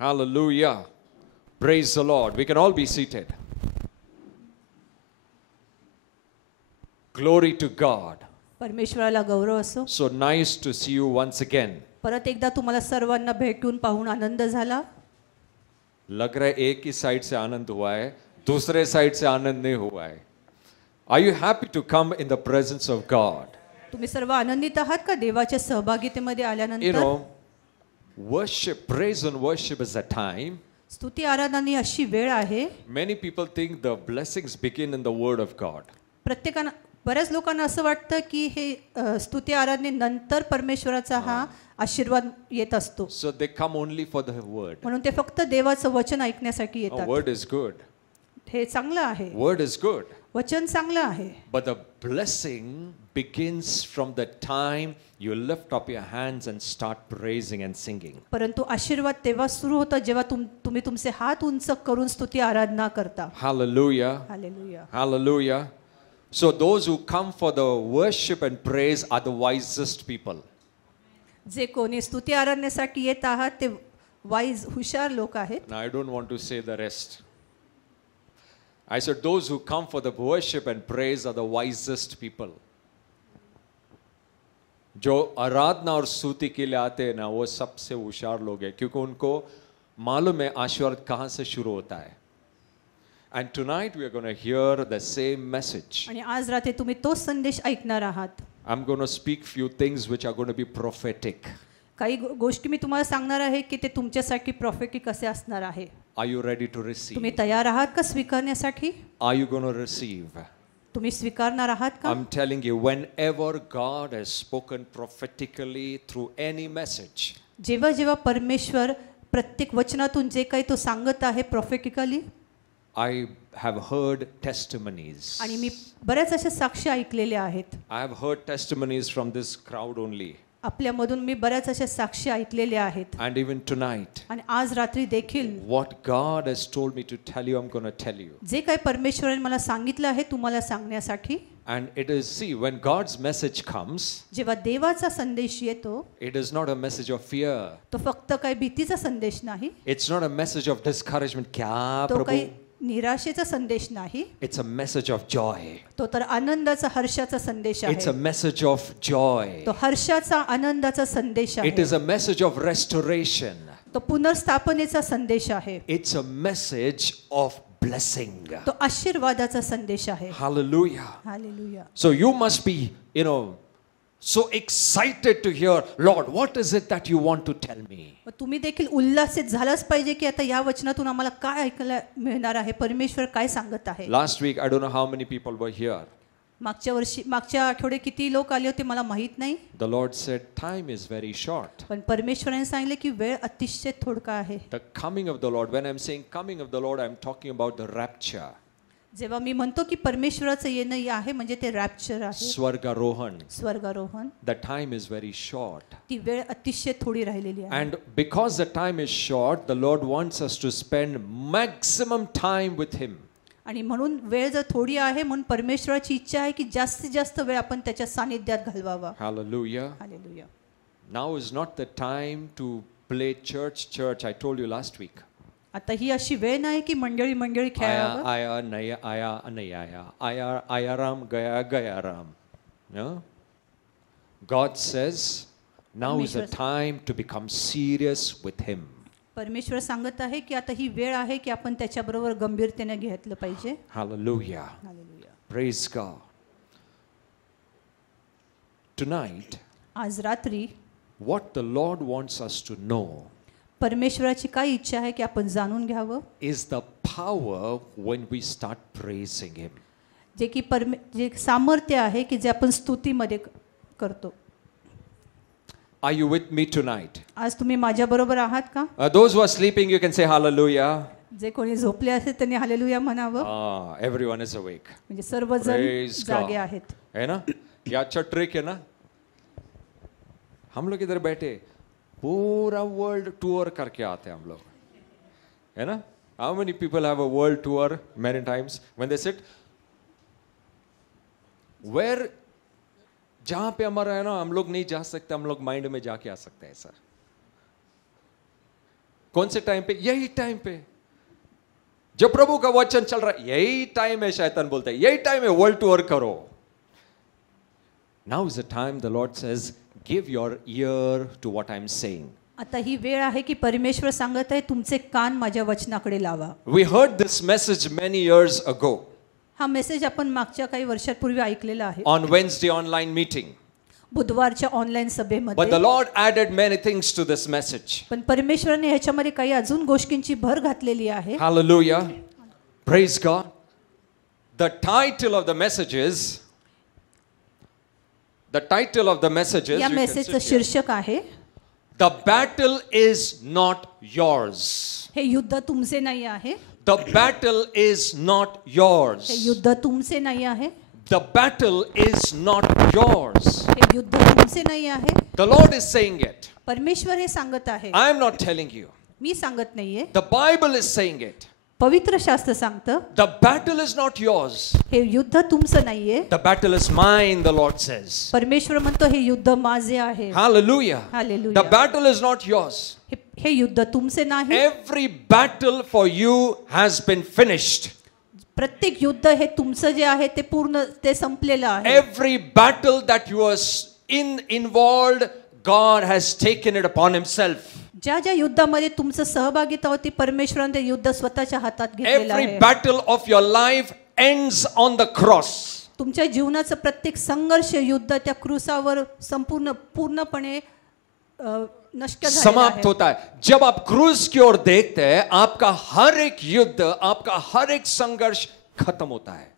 Hallelujah. Praise the Lord. We can all be seated. Glory to God. परमेश्वराला गौरव असो. So nice to see you once again. परत एकदा तुम्हाला सर्वांना भेटून पाहून आनंद झाला. लग रहा है एक ही साइड से आनंद हुआ है, दूसरे साइड से आनंद नहीं हुआ है. Are you happy to come in the presence of God? तुम्ही सर्व आनंदित आहात का देवाच्या सहभागितेमध्ये You आल्यानंतर? know, worship, praise and worship is a time. स्तुती आराधना ही अशी वेळ आहे. Many people think the blessings begin in the word of God. प्रत्येकाना बऱ्याच लोकांना असं वाटतं की हे स्तुती आराधनेनंतर परमेश्वराचा हा आशीर्वाद येत असतो. So they come only for the word. म्हणून ते फक्त देवाचं वचन ऐकण्यासाठी A येतात. word is good. हे चांगलं आहे. Word is good. वचन चांगलं आहे. But the blessing begins from the time you lift up your hands and start praising and singing. परंतु आशीर्वाद तेव्हा सुरू होतं जेव्हा तुम्ही तुमचे हात उंच करून स्तुती आराधना करता. Hallelujah. Hallelujah. Hallelujah. So those who come for the worship and praise are the wisest people. जे कोणी स्तुती आराधनेसाठी येत आहात ते वाईज हुशार लोक आहेत. Now I don't want to say the rest. I said those who come for the worship and praise are the wisest people. जो आराधना और स्तुति के लिए आते हैं ना वो सबसे होशियार लोग हैं क्योंकि उनको मालूम है आशीर्वाद कहाँ से शुरू होता है. And tonight we are going to hear the same message. आणि आज रात्री तुम्ही तोच संदेश ऐकणार आहात. I'm going to speak few things which are going to be prophetic. काही गोष्टी मी तुम्हाला सांगणार आहे की ते तुमच्यासाठी प्रॉफेटिक कसे असणार आहे. Are you ready to receive? तुम्ही तयार आहात का स्वीकारण्यासाठी? Are you going to receive? तुम्ही स्वीकारणार आहात का? I'm telling you, whenever God has spoken prophetically through any message, जेव्हा जेव्हा परमेश्वर प्रत्येक वचनातून जे काही तो सांगत आहे प्रॉफेटिकली, I have heard testimonies. आणि मी बऱ्याच अशा साक्ष्य ऐकलेल्या आहेत. I have heard testimonies from this crowd only. आपल्यामधून मी बऱ्याच अशा साक्ष्य ऐकलेल्या आहेत. And even tonight, आणि आज रात्री देखील what God has told me to tell you, I'm going to tell you. जे काही परमेश्वराने मला सांगितलं आहे तुम्हाला सांगण्यासाठी. And it is, see, when God's message comes, जेव्हा देवाचा संदेश येतो, it is not a message of fear. तो फक्त काही भीतीचा संदेश नाही. It's not a message of discouragement. क्या तो काही प्रभु? निराशेचा संदेश नाही. It's a message of joy. तो तर आनंदाचा हर्षाचा संदेश It's a आहे. message of joy. तो हर्षाचा आनंदाचा संदेश It आहे. is a message of restoration. तो पुनर्स्थापनेचा संदेश आहे. It's a message of blessing. तो आशीर्वादाचा संदेश आहे. Hallelujah. Hallelujah. So you must be, so excited to hear, Lord, what is it that you want to tell me? तुम्ही देखील उल्हासित झालाच पाहिजे की आता या वचनातून आम्हाला काय ऐकायला मिळणार आहे, परमेश्वर काय सांगत आहे. Last week, I don't know how many people were here. मागच्या आठवडे किती लोक आले होते मला माहित नाही. The Lord said, time is very short. पण परमेश्वराने सांगितले की वेळ अतिशय थोडका आहे. The coming of the Lord, when I'm saying coming of the Lord, I'm talking about the rapture. जेव्हा मी म्हणतो की परमेश्वराचं येणं आहे म्हणजे ते रॅप्चर आहे, Swargarohan. स्वर्गारोहण. The time is very short. ती वेळ अतिशय थोडी राहिलेली आहे. And because the time is short, the Lord wants us to spend maximum time with Him. आणि म्हणून वेळ जर थोडी आहे म्हणून परमेश्वराची इच्छा आहे की जास्तीत जास्त वेळ आपण त्याच्या सानिध्यात घालवावा. Hallelujah. Hallelujah. Now is not the time to play church. I told you last week. आता ही अशी वेळ नाही की मंडळी खेळावं. आया नहीं आया आया राम गया Ram. God says now is the time to become serious with Him. परमेश्वर सांगत आहे की आता ही वेळ आहे की आपण त्याच्याबरोबर गंभीरतेने घेतलं पाहिजे. Hallelujah. Hallelujah. Praise God. Tonight, आज रात्री what the Lord wants us to know परमेश्वराची काय इच्छा आहे की आपण जाणून घ्यावं, is the power when we start praising Him. जे की जे सामर्थ्य आहे की जे आपण स्तुतीमध्ये करतो. Are you with me tonight? आज तुम्ही माझ्या बरोबर आहात का? Those who are sleeping, you can say hallelujah. जे कोणी झोपले असेल त्यांनी हालेलुया म्हणावं. Everyone is awake. म्हणजे सर्वजण Praise जागे God. आहेत. है ना? ये अच्छा ट्रिक है ना? हम लोग इधर बैठे पूरा वर्ल्ड टूर करके आते हैं हम लोग, है ना? How many people have a world tour many times when they sit? Where जहाँ पे हमारा है ना हम लोग नहीं जा सकते, हम लोग माइंड में जाके आ सकते हैं सर. कौन से टाइम पे? यही टाइम पे जब प्रभु का वचन चल रहा है, यही टाइम है शैतान बोलता है, यही टाइम है वर्ल्ड टूर करो. Now is the time the Lord says, give your ear to what I'm saying. आता ही वेळ आहे की परमेश्वर सांगत आहे तुमचे कान माझ्या वचनाकडे लावा. We heard this message many years ago हा मेसेज आपण मागच्या काही वर्षांपूर्वी ऐकलेला आहे on Wednesday online meeting. बुधवारच्या ऑनलाईन But सभेमध्ये. the Lord added many things to this message. पण परमेश्वराने ह्याच्यामध्ये काही अजून गोष्टींची भर घातलेली आहे. Hallelujah. Praise God. The title of the message is, या you can मेसेजचं sit here. शीर्षक आहे The battle is not yours. हे युद्ध तुमचे नाही आहे. The battle is not हे yours. युद्ध तुमचे नाही आहे. The battle is not yours. हे युद्ध तुमचे नाही आहे. The Lord is saying it. परमेश्वर हे सांगत आहे. I am not telling you. मी सांगत नाहीये. The Bible is saying it. पवित्र शास्त्र सांगतं The battle is not yours. हे युद्ध तुमचं नाहीये. The battle is mine, the Lord says. परमेश्वर म्हणतो हे युद्ध माझे आहे. Hallelujah. Hallelujah. The battle is not yours. हे युद्ध तुमचे नाही. Every battle for you has been finished. प्रत्येक युद्ध हे तुमचं जे आहे ते पूर्ण ते संपलेलं आहे. Every battle that you are involved, God has taken it upon himself. ज्या ज्या युद्धामध्ये तुमचं सहभागिता होती परमेश्वराने ते युद्ध स्वतःच्या हातात घेतलेलं Every आहे. battle of your life ends on the cross. तुमच्या जीवनाचं प्रत्येक संघर्ष युद्ध त्या क्रूसावर पूर्णपणे नष्ट झालेलं समाप्त आहे. होता है. जब आप क्रूस की ओर देखते हैं, आपका हर एक युद्ध, आपका हर एक संघर्ष खत्म होता है.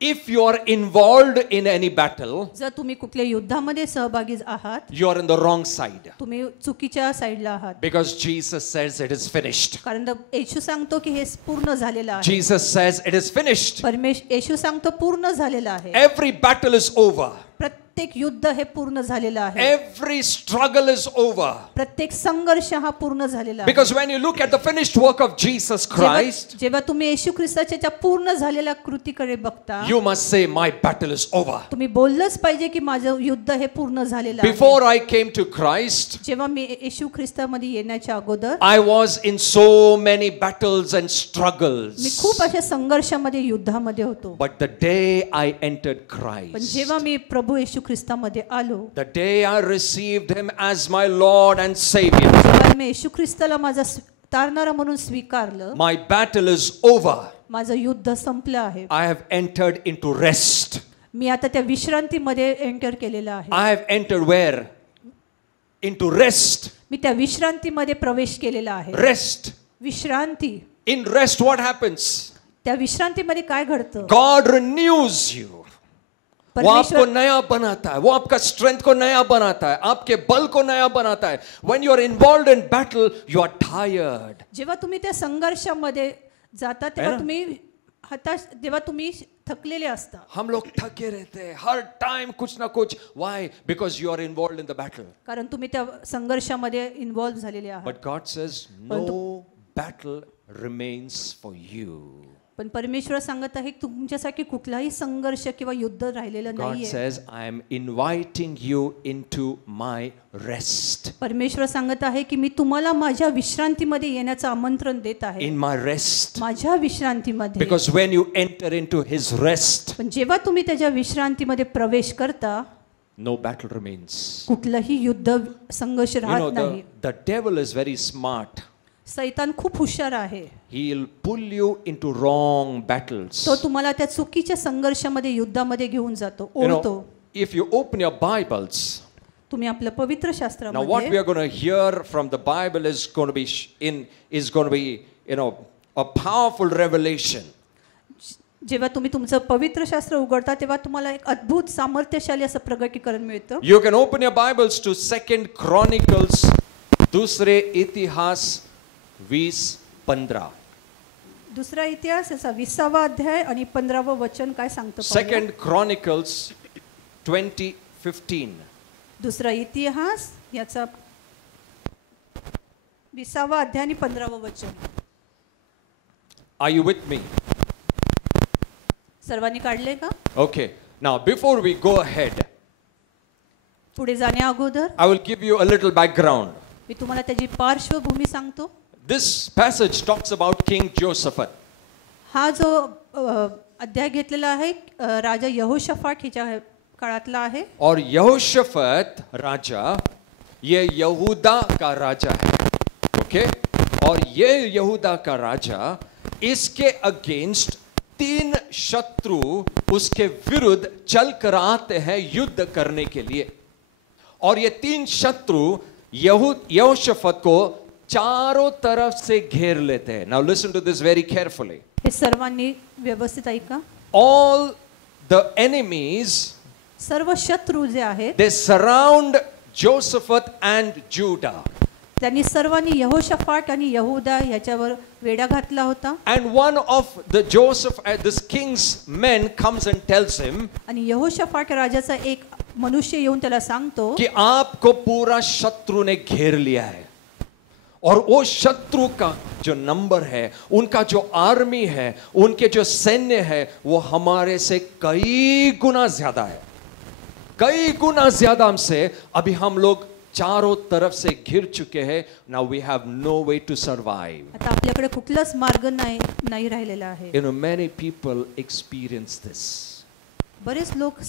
If you are involved in any battle, जर तुम्ही कुठल्या युद्धामध्ये सहभागी आहात you are in the wrong side. तुम्ही चुकीच्या साईडला आहात. Because Jesus says it is finished. कारण येशू सांगतो की हे पूर्ण झालेलं आहे. Jesus says it is finished. येशू सांगतो पूर्ण झालेलं आहे. Every battle is over. प्रत्येक युद्ध हे पूर्ण झालेलं आहे. Every struggle is over. प्रत्येक संघर्ष हा पूर्ण झालेला आहे. Because when you look at the finished work of Jesus Christ, जेव्हा तुम्ही येशू ख्रिस्ताच्या त्या पूर्ण झालेल्या कृतीकडे बघता you must say, my battle is over. तुम्ही बोललंच पाहिजे की माझं युद्ध हे पूर्ण झालेलं आहे. Before I came to Christ, जेव्हा मी येशू ख्रिस्तामध्ये येण्याच्या अगोदर I was in so many battles and मी struggles. खूप अशा संघर्षामध्ये युद्धामध्ये होतो. But the day I entered पण Christ, जेव्हा मी प्रभू येशू ख्रिस्तामध्ये आलो the day I received him as my Lord and Savior, जेव्हा मी येशू ख्रिस्ताला माझा तारणारा म्हणून स्वीकारलं my battle is over. माझं युद्ध संपलं आहे. I have entered into rest. मी आता त्या विश्रांतीमध्ये एंटर केलेलं आहे. I have entered where? Into rest. मी त्या विश्रांतीमध्ये प्रवेश केलेला आहे. Rest. विश्रांती. In rest, what happens? त्या विश्रांतीमध्ये काय घडतं? God renews you. वो आपको नया बनाता है, वो आपका स्ट्रेंथ को नया बनाता है, आपके बल को नया बनाता है. When you are involved in battle, you are tired. जेव्हा तुम्ही त्या संघर्षामध्ये जाता तेव्हा तुम्ही जेव्हा तुम्ही थकलेले असता. हम लोग थके रहते हैं हर टाइम कुछ ना कुछ. Why? Because you are involved in the battle. कारण तुम्ही त्या संघर्षामध्ये इन्व्हॉल्व झालेले आहात. But God says no battle remains for you. पण परमेश्वर सांगत आहे की तुमच्यासाठी कुठलाही संघर्ष किंवा युद्ध राहिलेलं God नाहीये. says I am inviting you into my rest. परमेश्वर सांगत आहे की मी तुम्हाला माझ्या विश्रांतीमध्ये येण्याचं आमंत्रण देत आहे. In my rest. माझ्या विश्रांतीमध्ये. Because when you enter into his rest, पण जेव्हा तुम्ही त्याच्या विश्रांतीमध्ये प्रवेश करता no battle remains. कुठलंही युद्ध संघर्ष You know, राहत नाही. the devil is very smart. सैतान खूप हुशार आहे. He'll pull you into wrong battles. तो तुम्हाला त्या चुकीच्या संघर्षामध्ये युद्धामध्ये घेऊन जातो, You know, ओढतो. if you open your Bibles, तुम्ही आपलं पवित्र now what we शास्त्रामध्ये are going to hear from the Bible is going to be a powerful revelation. जेव्हा तुम्ही तुमचं पवित्र शास्त्र उघडता तेव्हा तुम्हाला एक अद्भुत सामर्थ्यशाली असं प्रगटीकरण मिळतं. You can open your Bibles to 2 Chronicles, दूसरे इतिहास 20:15. दुसरा इतिहास याचा 20वा अध्याय आणि 15वं वचन काय सांगतं? 2 Chronicles 20:15. दुसरा इतिहास याचा 20वा अध्याय आणि 15वं वचन. Are you with me? सर्वांनी काढले का? Okay. Now before we go ahead, पुढे जाण्या अगोदर I will give you a little background. मी तुम्हाला त्याची पार्श्वभूमी सांगतो. This passage talks about King Jehoshaphat. हा जो अध्याय घेतलेला आहे राजा यहोशाफाट हिच्या काळातला आहे. और यहोशाफात राजा ये यहूदा का राजा है. ओके और ये यहूदा का राजा इसके अगेंस्ट 3 शत्रु उसके विरुद्ध चल कर आते हैं युद्ध करने के लिए. और ये 3 शत्रु यहोशाफात को चारों तरफ से घेर लेते हैं. Now listen to this very carefully. हे सर्वांनी व्यवस्थित ऐका. All the enemies, सर्व शत्रू जे आहेत they surround Jehoshaphat and Judah. त्यांनी सर्वांनी यहोशाफाट आणि यहूदा याच्यावर वेढा घातला होता. And one of the this king's men comes and tells him आणि यहोशाफाट राजाचा एक मनुष्य येऊन त्याला सांगतो कि आपको पूरा शत्रु ने घेर लिया है और वो शत्रु का जो नंबर है, उनका जो आर्मी है, उनके जो सैन्य है वो हमारे से कई गुना ज्यादा है. कई गुना ज्यादा हमसे. अभी हम लोग चारों तरफ से घिर चुके हैं. Now we have no way to survive. आता आपल्याकडे कुठलाच मार्ग नाही राहिलेला आहे. You know, many people experience this. बरेच लोक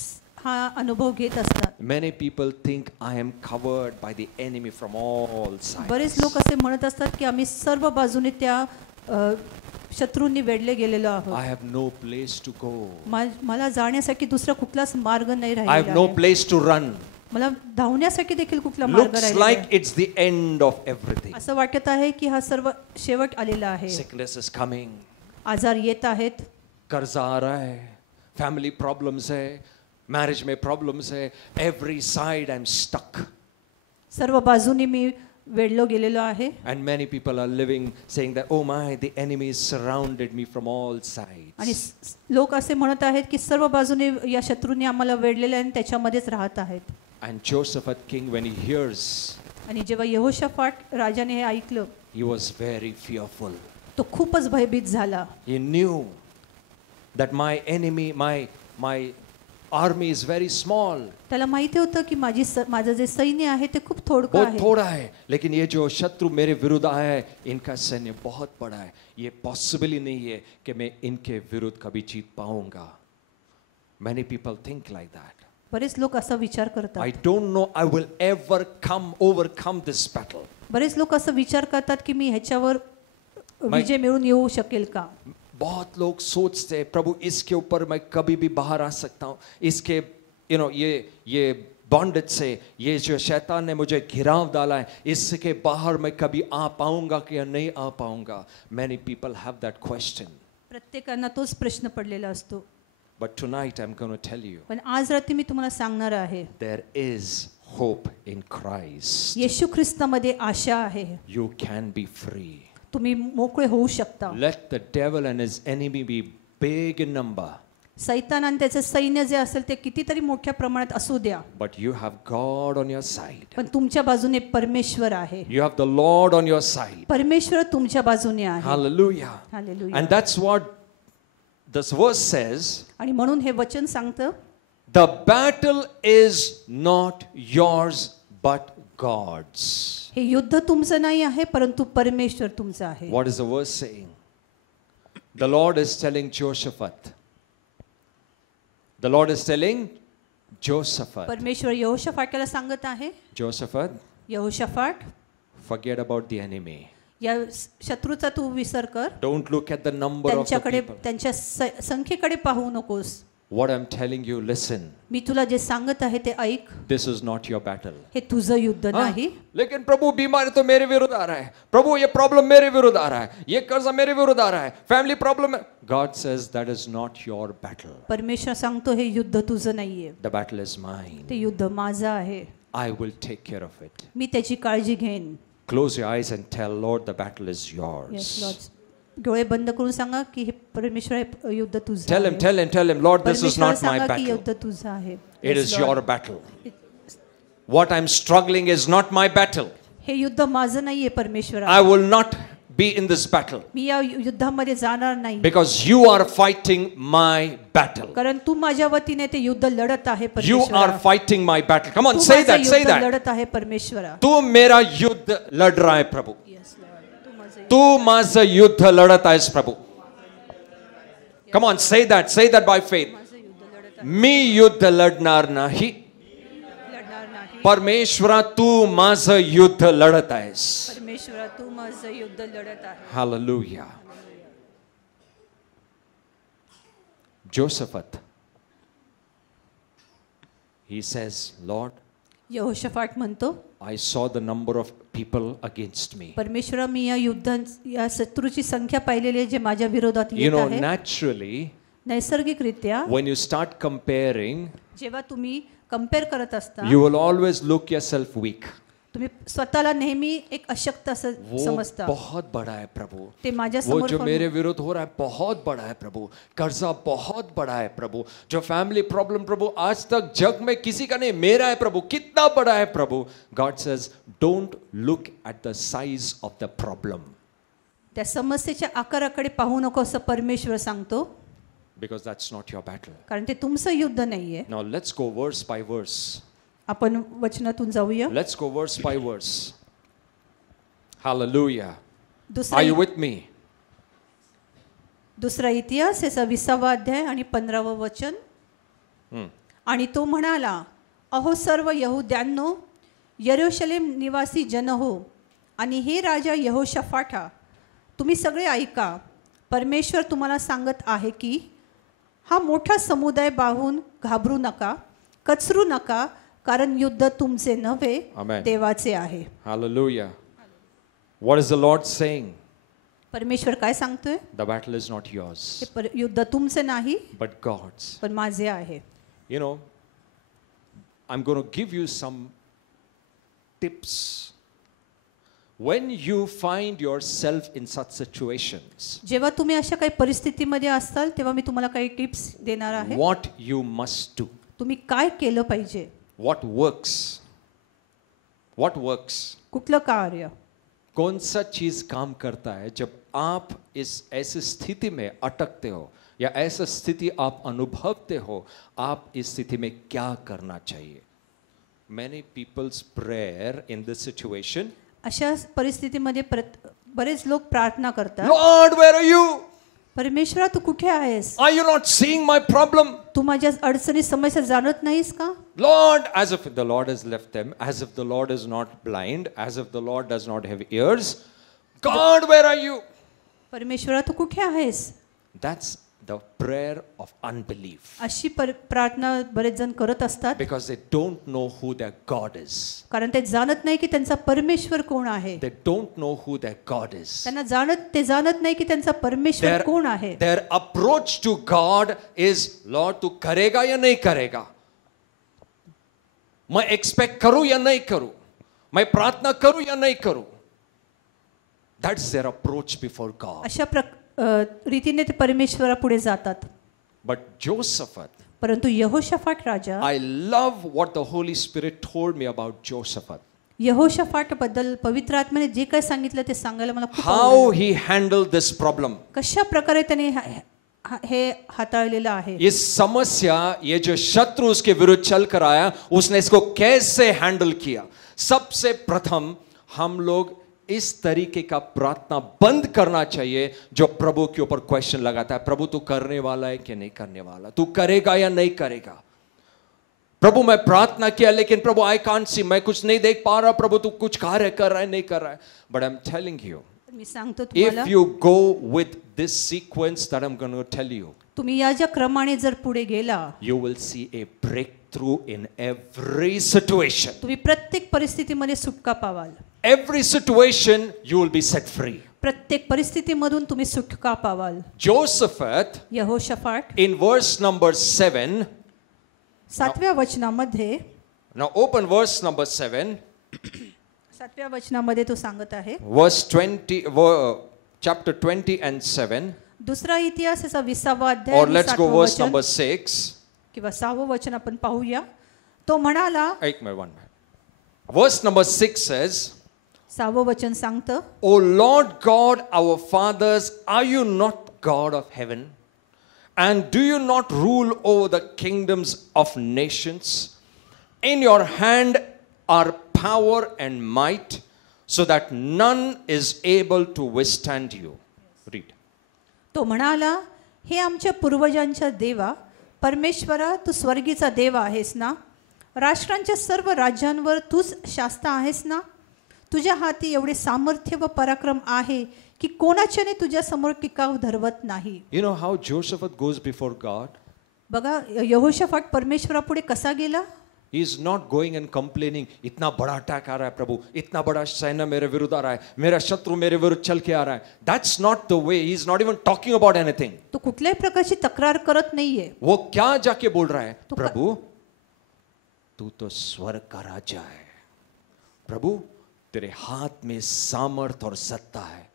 हा अनुभव घेत असतात. Many people think I am covered by the enemy from all sides. बरेच लोक असे म्हणत असतात की आम्ही सर्व बाजूने त्या शत्रूंनी वेढले गेलेलो आहोत. I have no place to go. मला जाण्यासाठी दुसरा कुठलाच मार्ग नाही I have राहिलेला no आहे. place to run. मला धावण्यासाठी देखील कुठला मार्ग Looks राहिलेला like आहे. it's the end of everything. असं वाटत आहे की हा सर्व शेवट आलेला आहे. Sickness is coming. आजार येत आहेत. कर्जा आ रहा है. Family problems है. Marriage में problems है. Every side I'm stuck. सर्व बाजूनी मी वेढलो गेलेलो आहे. And many people are living saying that, oh my, the enemy surrounded me from all आणि sides. लोक असे म्हणत आहेत की सर्व बाजूने या शत्रूंनी आम्हाला वेढलेले आणि त्याच्यामध्येच राहत आहेत. And Jehoshaphat king, when he hears, आणि जेव्हा यहोशाफाट राजाने हे ऐकलं he was very fearful. तो खूपच भयभीत झाला. He knew that my enemy, my army is very small. त्याला माहिती होतं की माझं जे सैन्य आहे ते खूप थोडकं बहुत आहे. थोड़ा है, लेकिन ये जो शत्रु मेरे विरुद्ध आया है, इनका सैन्य बहुत बड़ा है. ये पॉसिबल ही नहीं है कि मैं इनके विरुद्ध कभी जीत पाऊंगा. Many people think like that. बरेच लोक असा विचार I करतात. don't know I will ever overcome this battle. बरेच लोक असं विचार करतात की मी ह्याच्यावर विजय मिळून येऊ शकेल का. बहुत लोग सोचते हैं प्रभु इसके ऊपर मैं कभी भी बाहर आ सकता हूँ. इसके ये बॉन्डेज से, ये जो शैतान ने मुझे घिराव डाला है, इसके बाहर मैं कभी आ पाऊंगा कि नहीं आ पाऊंगा. Many people have that question. प्रत्येकांना तोच प्रश्न पडलेला असतो. But tonight I'm going to tell you, पण आज रात्री मी तुम्हाला सांगणार आहे there is hope in Christ. येशू ख्रिस्तामध्ये आशा आहे. You can be free. तुम्ही मोकळे होऊ शकता. Let the devil and his enemy be big in number. सैतान आणि त्याचं सैन्य जे असेल ते कितीतरी मोठ्या प्रमाणात असू द्या. But you have God on your side. पण तुमच्या बाजूने परमेश्वर आहे. You have the Lord on your side. परमेश्वर तुमच्या बाजूने आहे. Hallelujah. Hallelujah. And that's what this verse says. आणि म्हणून हे वचन सांगतं The battle is not yours but God's. हे युद्ध तुमचं नाही आहे परंतु परमेश्वर तुमचं आहे. What is the verse saying? The Lord is telling Jehoshaphat. The Lord is telling Jehoshaphat. परमेश्वर यहोशाफाटाला सांगत आहे Jehoshaphat, यहोशाफाट forget about the enemy. या शत्रूचा तू विसर कर. Don't look at the number of the त्यांच्याकडे people. त्यांच्या संख्येकडे पाहू नकोस. What I'm telling you, listen. मी तुला जे सांगत आहे ते ऐक. This is not your battle. हे तुझं युद्ध नाही. लेकिन प्रभु बीमारी तो मेरे विरुद्ध आ रहा है. प्रभु ये प्रॉब्लम मेरे विरुद्ध आ रहा है. ये कर्जा मेरे विरुद्ध आ रहा है. फैमिली प्रॉब्लम है. God says that is not your battle. परमेश्वर सांगतो हे युद्ध तुझं नाहीये. The battle is mine. ते युद्ध माझं आहे. I will take care of it. मी त्याची काळजी घेईन. Close your eyes and tell Lord the battle is Yes, yours. Lord. डोळे बंद करून सांगा की हे परमेश्वर हे युद्ध तुझं Tell आहे. him, Lord, this is परमेश्वराला not my सांगा की battle. युद्ध तुझं आहे. It Yes, is Lord. your battle. What I'm struggling is not my battle. हे युद्ध माझं नाहीये परमेश्वर. I will not be in this battle. मी या युद्धामध्ये जाणार नाही, Because you are fighting my battle. कारण तू माझ्या वतीने ते युद्ध लढत आहे You परमेश्वरा. are fighting my battle. Come on, तू say माझं that, say युद्ध that. लढत आहे परमेश्वरा. तू मेरा युद्ध लढ रहा है प्रभु. Yes, Lord. तू माझं तू माझं युद्ध लढत आहेस प्रभु. Come on, say that by faith. युद्ध लढत मी युद्ध लढणार नाही. लढणार नाही. परमेश्वरा तू माझं युद्ध लढत आहेस. परमेश्वरा तू माझं युद्ध लढत आहे. Hallelujah. Josephat, he says, Lord, यहोशाफाट म्हणतो, I saw the number of people against me. परमेश्वरा मी या शत्रूची संख्या पाहिलेली आहे जे माझ्या विरोधात You येत know, आहे. naturally, नैसर्गिकरित्या when you start comparing, जेव्हा तुम्ही कम्पेअर करत असता, you will always look yourself weak. तुम्ही स्वतःला नेहमी एक अशक्त असं वो समजता. बहुत बड़ा है प्रभु. ते माझ्या वो समोर जो मेरे विरुद्ध हो रहा है बहुत बड़ा है प्रभु. कर्जा बहुत बड़ा है प्रभु. जो फैमिली प्रॉब्लम प्रभु आज तक जग में किसी का नहीं, मेरा है प्रभु. कितना बड़ा है प्रभु. God says, don't look at the size of the problem. त्या समस्येच्या आकाराकडे पाहू नको असं परमेश्वर सांगतो, Because that's not your battle. कारण ते तुमचं युद्ध नाहीये. Now let's go verse by verse. आपण वचनातून जाऊया. Let's go verse by verse. Hallelujah. दुसरा Are you with me? दुसरा इतिहास याचा 20वा अध्याय आणि 15वं वचन. आणि तो म्हणाला, अहो सर्व यहुद्यांनो, यरूशलेम निवासी जन हो, आणि हे राजा यहोशाफाटा, तुम्ही सगळे ऐका. परमेश्वर तुम्हाला सांगत आहे की हा मोठा समुदाय पाहून घाबरू नका, कचरू नका, कारण युद्ध तुमचे नव्हे, Amen. देवाचे आहे. Hallelujah. What is the Lord saying? परमेश्वर काय सांगतोय? The battle is not yours, हे युद्ध तुमचे नाही, but God's. पण माझे आहे. You know, I'm going to give you some tips. When you find yourself in such situations, जेव्हा तुम्ही अशा काही परिस्थितीमध्ये असाल तेव्हा मी तुम्हाला काही टिप्स देणार आहे. what you must do, तुम्ही काय केलं पाहिजे, what works, what works. कुठलं कार्य, कौन सा चीज काम करता है जब आप इस ऐसी स्थिति में अटकते हो या ऐसा स्थिति आप अनुभवते हो, आप इस स्थिति में क्या करना चाहिए. Many people's prayer in this situation, अशा परिस्थितीमध्ये बरेच लोक प्रार्थना करतात, Lord, where are you? परमेश्वरा तू कुठे आहेस? Are you not seeing my problem? तू माझ्या अडचणी समस्या जाणत नाहीस का? Lord, as if the Lord has left them, as if the Lord is not blind, as if the Lord does not have ears. God, where are you? परमेश्वरा तू कुठे आहेस? That's the prayer of unbelief. अशी प्रार्थना बरेच जण करत असतात, Because they don't know who their God is. कारण ते जाणत नाही की त्यांचा परमेश्वर कोण आहे. They don't know who their God is. त्यांना जाणत नाही की त्यांचा परमेश्वर कोण आहे. Their approach to God is, Lord, तू करेगा या नहीं करेगा? मैं एक्सपेक्ट करूं या नहीं करूं? मैं प्रार्थना करूं या नहीं करूं? That's their approach before God. अशा रीतीने ते परमेश्वरा पुढे जातात. But Josephat, परंतु यहोशाफाट राजा, I love what the Holy Spirit told me about Josephat. यहोशाफाट बद्दल पवित्र आत्म्याने जे काय सांगितलं ते सांगायला मला खूप How आवडलं. he handled this problem. कशा प्रकारे त्याने हे हाताळलेलं आहे. ये समस्या, ये जो शत्रु उसके विरुद्ध चल कर आया, उसने इसको कैसे हैंडल किया. सबसे प्रथम हम लोग इस तरीके का प्रार्थना बंद करना चाहिए जो प्रभु के ऊपर क्वेश्चन लगाता है. प्रभु तू करने वाला है कि नहीं करने वाला? तू करेगा या नहीं करेगा? प्रभु मैं प्रार्थना किया लेकिन प्रभु आई कांट सी, मैं कुछ नहीं देख पा रहा. प्रभु तू कुछ कार्य कर रहा है नहीं कर रहा है. But I am telling you, मी सांगतो तुम्हाला, if you go with this sequence that I'm going to tell you, तुम्ही या ज्या क्रमाने जर पुढे गेला, you will see a breakthrough in every situation. तुम्ही प्रत्येक परिस्थितीमध्ये सुटका पावाल. Every situation you will be set free. प्रत्येक परिस्थितीमधून तुम्ही सुटका पावाल. Josephat, यहोशाफाट in verse number 7, 7व्या वचनामध्ये, now open verse number 7, 7व्या वचनामध्ये तो सांगत आहे, verse 20, chapter 20 and 7, दुसरा इतिहास याचा 20वा अध्याय or आणि let's go 7वं verse वचन number 6. किंवा 6वं वचन आपण पाहूया. तो म्हणाला, एक minute. Verse number 6 says, 6वं वचन सांगतं, O Lord God, our fathers, are you not God of heaven? And do you not rule over the kingdoms of nations? In your hand are power and might, so that none is able to withstand you. Read. तो म्हणाला, हे आमच्या पूर्वजांच्या देवा, परमेश्वरा, तू स्वर्गीचा देव आहेस ना? राष्ट्रांच्या सर्व राज्यांवर तूच शास्ता आहेस ना? तुझ्या हाती एवढे सामर्थ्य व पराक्रम आहे की कोणाच्याने तुझ्या समोर टिकाव धरवत नाही. You know how Jehoshaphat goes before God? बघा, यहोशाफाट परमेश्वरापुढे कसा गेला? He is not going and complaining, इतना बड़ा अटैक आ रहा है प्रभु, इतना बड़ा सैन्य मेरे विरुद्ध आ रहा है, मेरा शत्रु मेरे विरुद्ध चल के आ रहा है. That's not the way. He is not even talking about anything. तो कुठल्याही प्रकारची तक्रार करत नाहीये. वो क्या जाके बोल रहा है? तो प्रभु, तू तो स्वर्ग का राजा है. प्रभु, तेरे हाथ में सामर्थ और सत्ता है.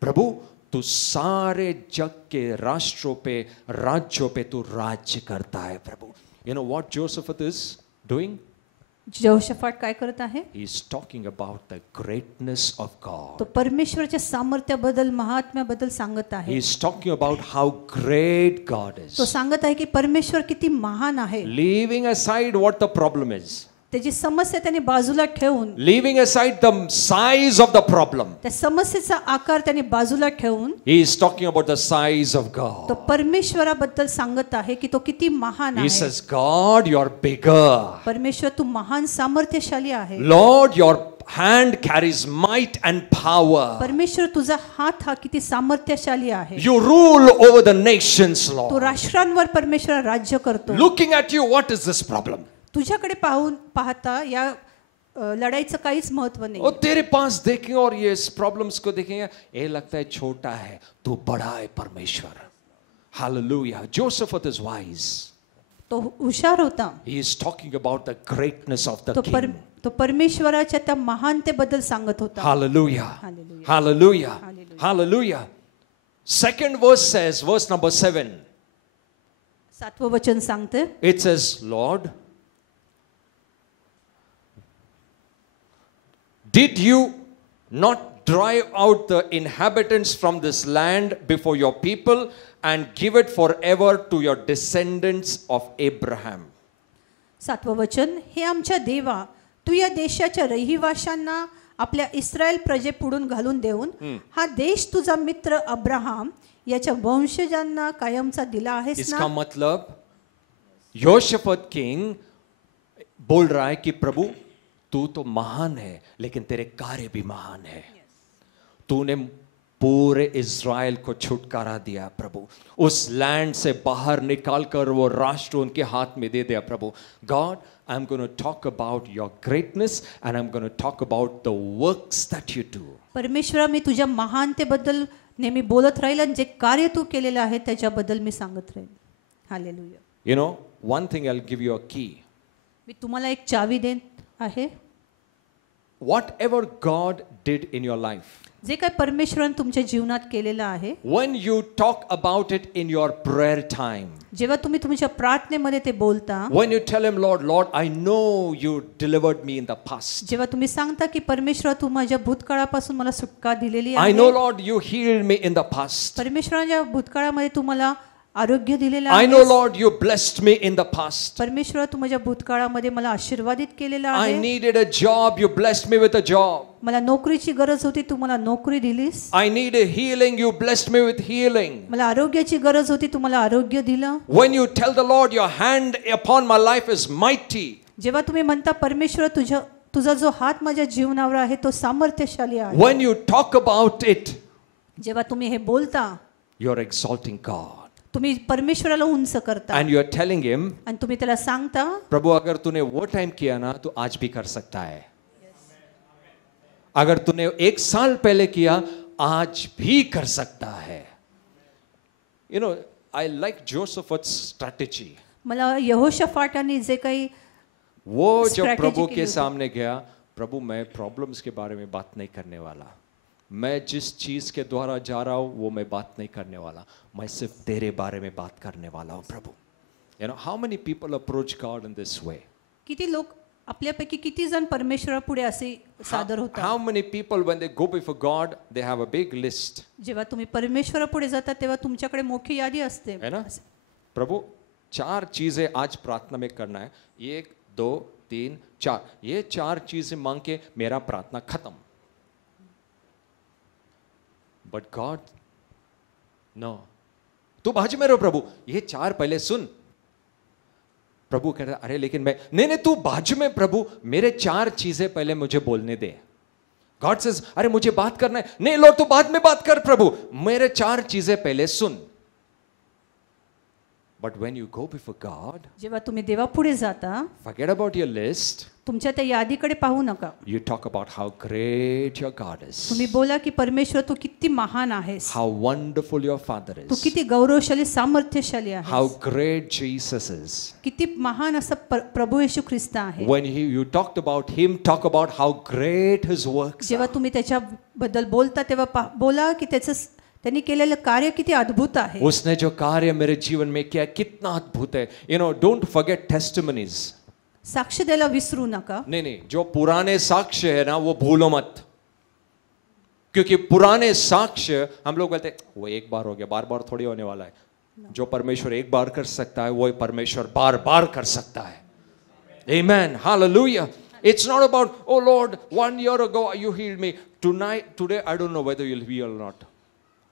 प्रभु, तू सारे जग के राष्ट्रों पे, राज्यों पे तू राज्य करता है प्रभु. You know what Jehoshaphat is doing? यहोशाफाट काय करत आहे? He is talking about the greatness of God. तो परमेश्वराच्या सामर्थ्याबद्दल, महात्म्याबद्दल सांगत आहे. He is talking about how great God is. तो सांगत आहे की परमेश्वर किती महान आहे. Leaving aside what the problem is. त्याची समस्या त्याने बाजूला ठेवून, Leaving aside the size of the problem. त्या समस्येचा आकार त्याने बाजूला ठेवून, He is talking about the size of God. तो परमेश्वराबद्दल सांगत आहे की तो किती महान He आहे. says, God, you're bigger. परमेश्वर, तू महान सामर्थ्यशाली आहे. Lord, your hand carries might and power. परमेश्वर, तुझा हात हा किती सामर्थ्यशाली आहे. You rule over the nations, तो Lord. राष्ट्रांवर परमेश्वर राज्य करतो. Looking at you, what is this problem? तुझ्याकडे पाहता या लढाईचं काहीच महत्व नाही. और तेरे पास देखेंगे और ये इस प्रॉब्लम्स को देखेंगे, ये लगता है छोटा है, तू बड़ा है परमेश्वर. Hallelujah. Jehoshaphat is wise. तो हुशार होता. He is talking about the greatness of the तो king. तो परमेश्वराच्या त्या महानतेबद्दल सांगत होता. Hallelujah. Hallelujah. Hallelujah. Hallelujah. Hallelujah. Second verse says, verse number 7. 7वं वचन सांगते, It says, Lord, did you not drive out the inhabitants from this land before your people and give it forever to your descendants of Abraham? 7वं वचन, हे आमच्या देवा, तू या देशाच्या रहिवाशांना आपल्या इस्रायल प्रजेपुढून घालून देऊन हा देश तुझा मित्र अब्राहम याच्या वंशजांना कायमचा दिला आहेस इसका ना. मतलब योशफत किंग बोल रहा है कि प्रभु तू तो महान है, लेकिन तेरे कार्य भी महान है. तूने पूरे इज़राइल को छुटकारा दिया प्रभु, उस लैंड से बाहर निकाल कर वो राष्ट्र उनके हाथ में दे दिया प्रभु. God, I am going to talk about your greatness and I am going to talk about the works that you do. परमेश्वरा, मी तुझ्या महानतेबद्दल नेहमी बोलत राहील आणि जे कार्य तू केलेलं आहे त्याच्याबद्दल मी सांगत राहील. Hallelujah. You know, one thing I'll give you a key. मी तुम्हाला एक चावी देत आहे. Whatever God did in your life, जे काय परमेश्वराने तुमच्या जीवनात केलेलं आहे, when you talk about it in your prayer time, जेव्हा तुम्ही तुमच्या प्रार्थनेमध्ये ते बोलता, when you tell him, Lord, I know you delivered me in the past. जेव्हा तुम्ही सांगता की परमेश्वरा, तू माझ्या भूतकाळापासून मला सुटका दिलेली I know, आहे. Lord, you healed me in the past. परमेश्वराच्या भूतकाळामध्ये तू मला आरोग्य दिलेलं I know, आहे. Lord, you blessed me in the past. परमेश्वरा, तू माझ्या भूतकाळामध्ये मला आशीर्वादित केलेलं I आहे. needed a job, you blessed me with a job. मला नोकरीची गरज होती, तू मला नोकरी दिलीस. I need a healing, you blessed me with healing. मला आरोग्याची गरज होती, तू मला आरोग्य दिलं. When you tell the Lord, your hand upon my life is mighty. जेव्हा तुम्ही म्हणता परमेश्वर, तुझा जो हात माझ्या जीवनावर आहे तो सामर्थ्यशाली आहे. When you talk about it, जेव्हा तुम्ही हे बोलता, you're exalting God. तुम्ही परमेश्वराला उंच करता And you're telling him, आणि तुम्ही त्याला सांगता, प्रभु अगर तूने वो टाइम किया ना तो आज भी कर सकता है. अगर तूने 1 साल पहले किया आज भी कर सकता है. You know, I like Jehoshaphat's strategy. मला यहोशाफाटाने जे काही वो जब strategy प्रभु के के लिए सामने गया, प्रभु मैं प्रॉब्लम्स के बारे में बात नहीं करने वाला, मैं जिस चीज के द्वारा जा रहा हूं वो मैं बात नहीं करने वाला, मैं सिर्फ तेरे बारे में बात करने वाला हूं प्रभु. You know, how many people approach God in this way? किती लोक आपल्यापैकी किती जण परमेश्वरापुढे असे सादर होतात? How many people, when they go before God, they have a big list? जेव्हा तुम्ही परमेश्वरापुढे जाता तेव्हा तुमच्याकडे मोठी यादी असते. है ना? प्रभु 4 चीजें आज प्रार्थना में करना है. 1 2 3 4. ये 4 चीजें मांग के मेरा प्रार्थना खत्म. But God, no. तू बाजू में रहो प्रभु. ये 4 पहले सुन. प्रभु कहता अरे लेकिन मैं नहीं तू बाजू में प्रभु, मेरे 4 चीजें पहले मुझे बोलने दे. गॉड सेज अरे मुझे बात करना है. नहीं लॉर्ड तू बाद में बात कर प्रभु, मेरे 4 चीजें पहले सुन. But when you go before God, जेव्हा तुम्ही देवापुढे जाता, forget about your list. तुमच्या त्या यादीकडे पाहू नका. You talk about how great your God is. तुम्ही बोला की परमेश्वर तू किती महान आहेस. How wonderful your Father तू is. किती गौरवशाली सामर्थ्यशाली आहेस. How great Jesus is. किती महान असं प्रभू येशू ख्रिस्त आहे. When you talked about him, talk about how great his works जेव्हा are. तुम्ही त्याच्याबद्दल बोलता तेव्हा बोला की त्यांनी केलेलं कार्य किती अद्भुत आहे. उसने जो कार्य मेरे जीवन में किया कितना अद्भुत है. You know, don't forget testimonies. साक्ष द्यायला विसरू नका. नहीं, जो पुराने साक्ष्य है ना वो भूलो मत. क्योंकि पुराने साक्ष्य हम लोग बोलते वो एक बार हो गया, बार बार थोड़ी होने वाला है. जो परमेश्वर एक बार कर सकता है वो परमेश्वर बार बार कर सकता है. Amen. Hallelujah. It's not about, oh Lord, 1 year ago you healed me. Today I don't know whether you'll heal or not.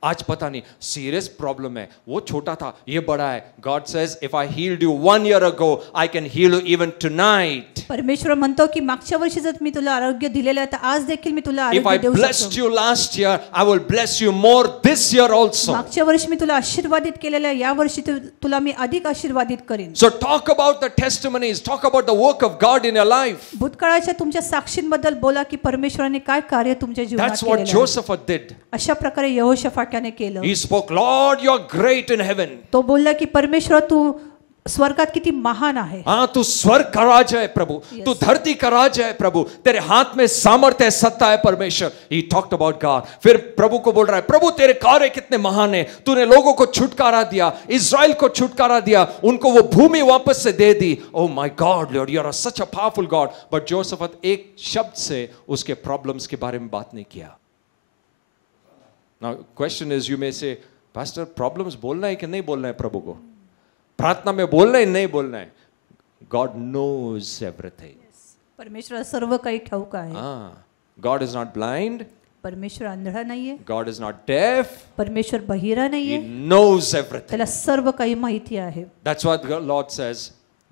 आज पता नहीं, सीरियस प्रॉब्लम है, वो छोटा था ये बड़ा है. God says if I heeled you 1 year ago I can heal you even tonight. परमेश्वर म्हणतो की मागच्या वर्षी जर मी तुला आरोग्य दिलेलं आहे तर आज देखील मी तुला If I आरोग्य देऊ blessed शकतो. you last year I will bless you more this year also. मागच्या वर्षी मी तुला आशीर्वादित केलेलं आहे, या वर्षी तुला मी अधिक आशीर्वादित करीन. So talk about the testimonies, talk about the work of God in your life. भूतकाळाच्या तुमच्या साक्षींबद्दल बोला की परमेश्वराने काय कार्य तुमच्या जीवनात That's what केलेलं आहे. Joseph did. अशा प्रकारे यहोशाफाटाने केलं. He spoke, Lord, you're great in heaven. तो बोलला की परमेश्वर तू स्वर्गात किती महान आहे. हाँ तू स्वर्ग का राज है प्रभु. तू धरती का राज है प्रभु. तेरे हाथ में सामर्थ्य है, सत्ता है परमेश्वर. He talked about God. फिर प्रभु को बोल रहा है, प्रभु तेरे कार्य कितने महान है. तूने लोगों को छुटकारा दिया, इज़राइल को छुटकारा दिया, उनको वो भूमि वापस से दे दी. Oh my God, Lord, you are such a powerful God. But Joseph एक शब्द से उसके प्रॉब्लम्स के बारे में बात नहीं किया. Now question is, you may say, Pastor, problems बोलना है कि नहीं बोलना है प्रभु को? प्रार्थना में बोलना है नहीं बोलना है? God knows everything. परमेश्वर सर्व काही ठाऊक आहे. God is not blind. परमेश्वर अंधळा नाहीये. God is not deaf. परमेश्वर बहिरा He नाहीये. knows everything. त्याला सर्व काही माहिती आहे. That's what the Lord says,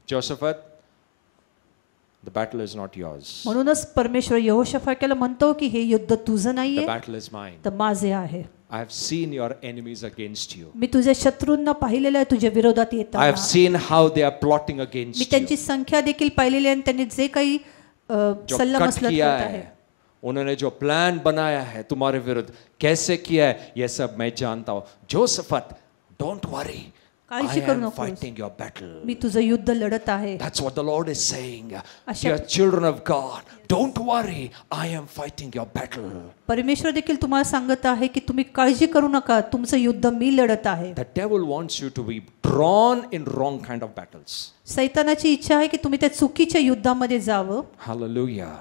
Josephat, the battle is not yours. म्हणूनच परमेश्वर यहोशाफाटाला म्हणतो की हे युद्ध तुझं The नाहीये, battle is mine. तर माझे आहे. I have seen your enemies against you. मी तुझ्या शत्रूंना पाहिलेलं आहे तुझ्या विरोधात I येताना. have seen how they are plotting me against you. त्यांची संख्या देखील पाहिलेली आहे आणि त्यांनी जे काही जो सल्ला कट मसलत किया करत आहे, है, उन्होंने जो प्लान बनाया है तुम्हारे विरुद्ध, कैसे किया है, ये सब मैं जानता हूं. जोसेफत, don't worry. I काळजी करू am नकोस. fighting your battle. मी तुझं युद्ध लढत आहे. That's what the Lord is saying. अशा- Dear children of God, don't worry. I am fighting your battle. परमेश्वर देखील तुम्हाला सांगत आहे की तुम्ही काळजी करू नका, तुमचं युद्ध मी लढत आहे. The devil wants you to be drawn in wrong kind of battles. सैतानाची इच्छा आहे की तुम्ही त्या चुकीच्या युद्धामध्ये जावं. Hallelujah.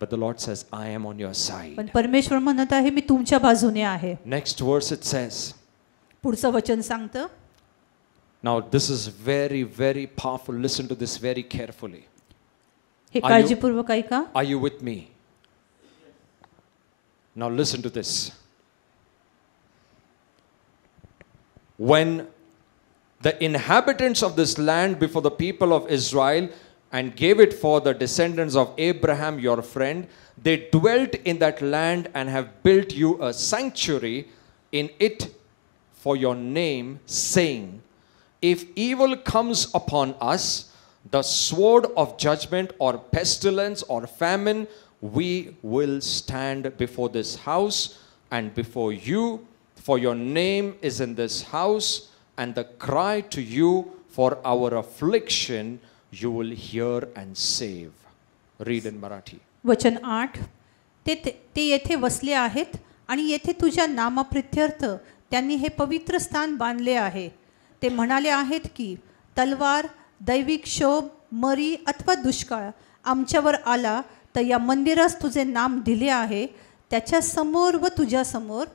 But the Lord says, I am on your side. पण परमेश्वर म्हणत आहे मी तुमच्या बाजूने आहे. Next verse it says, पुढचं वचन सांगतं. now this is very, very powerful. Listen to this very carefully. Hey Are you- काळजीपूर्वक ऐका. Are you with me? Now listen to this. When the inhabitants of this land before the people of Israel and gave it for the descendants of Abraham, your friend, they dwelt in that land and have built you a sanctuary in it for your name, saying, if evil comes upon us, the sword of judgment or pestilence or famine, we will stand before this house and before you, for your name is in this house, and the cry to you for our affliction you will hear and save. Read in Marathi. वचन 8. ते येथे वसले आहेत आणि येथे तुझ्या नामप्रित्यर्थ त्यांनी हे पवित्र स्थान बांधले आहे. ते म्हणाले आहेत की तलवार, दैविक क्षोभ, मरी अथवा दुष्काळ आमच्यावर आला तर या मंदिरास तुझे नाम दिले आहे त्याच्या समोर व तुझ्या समोर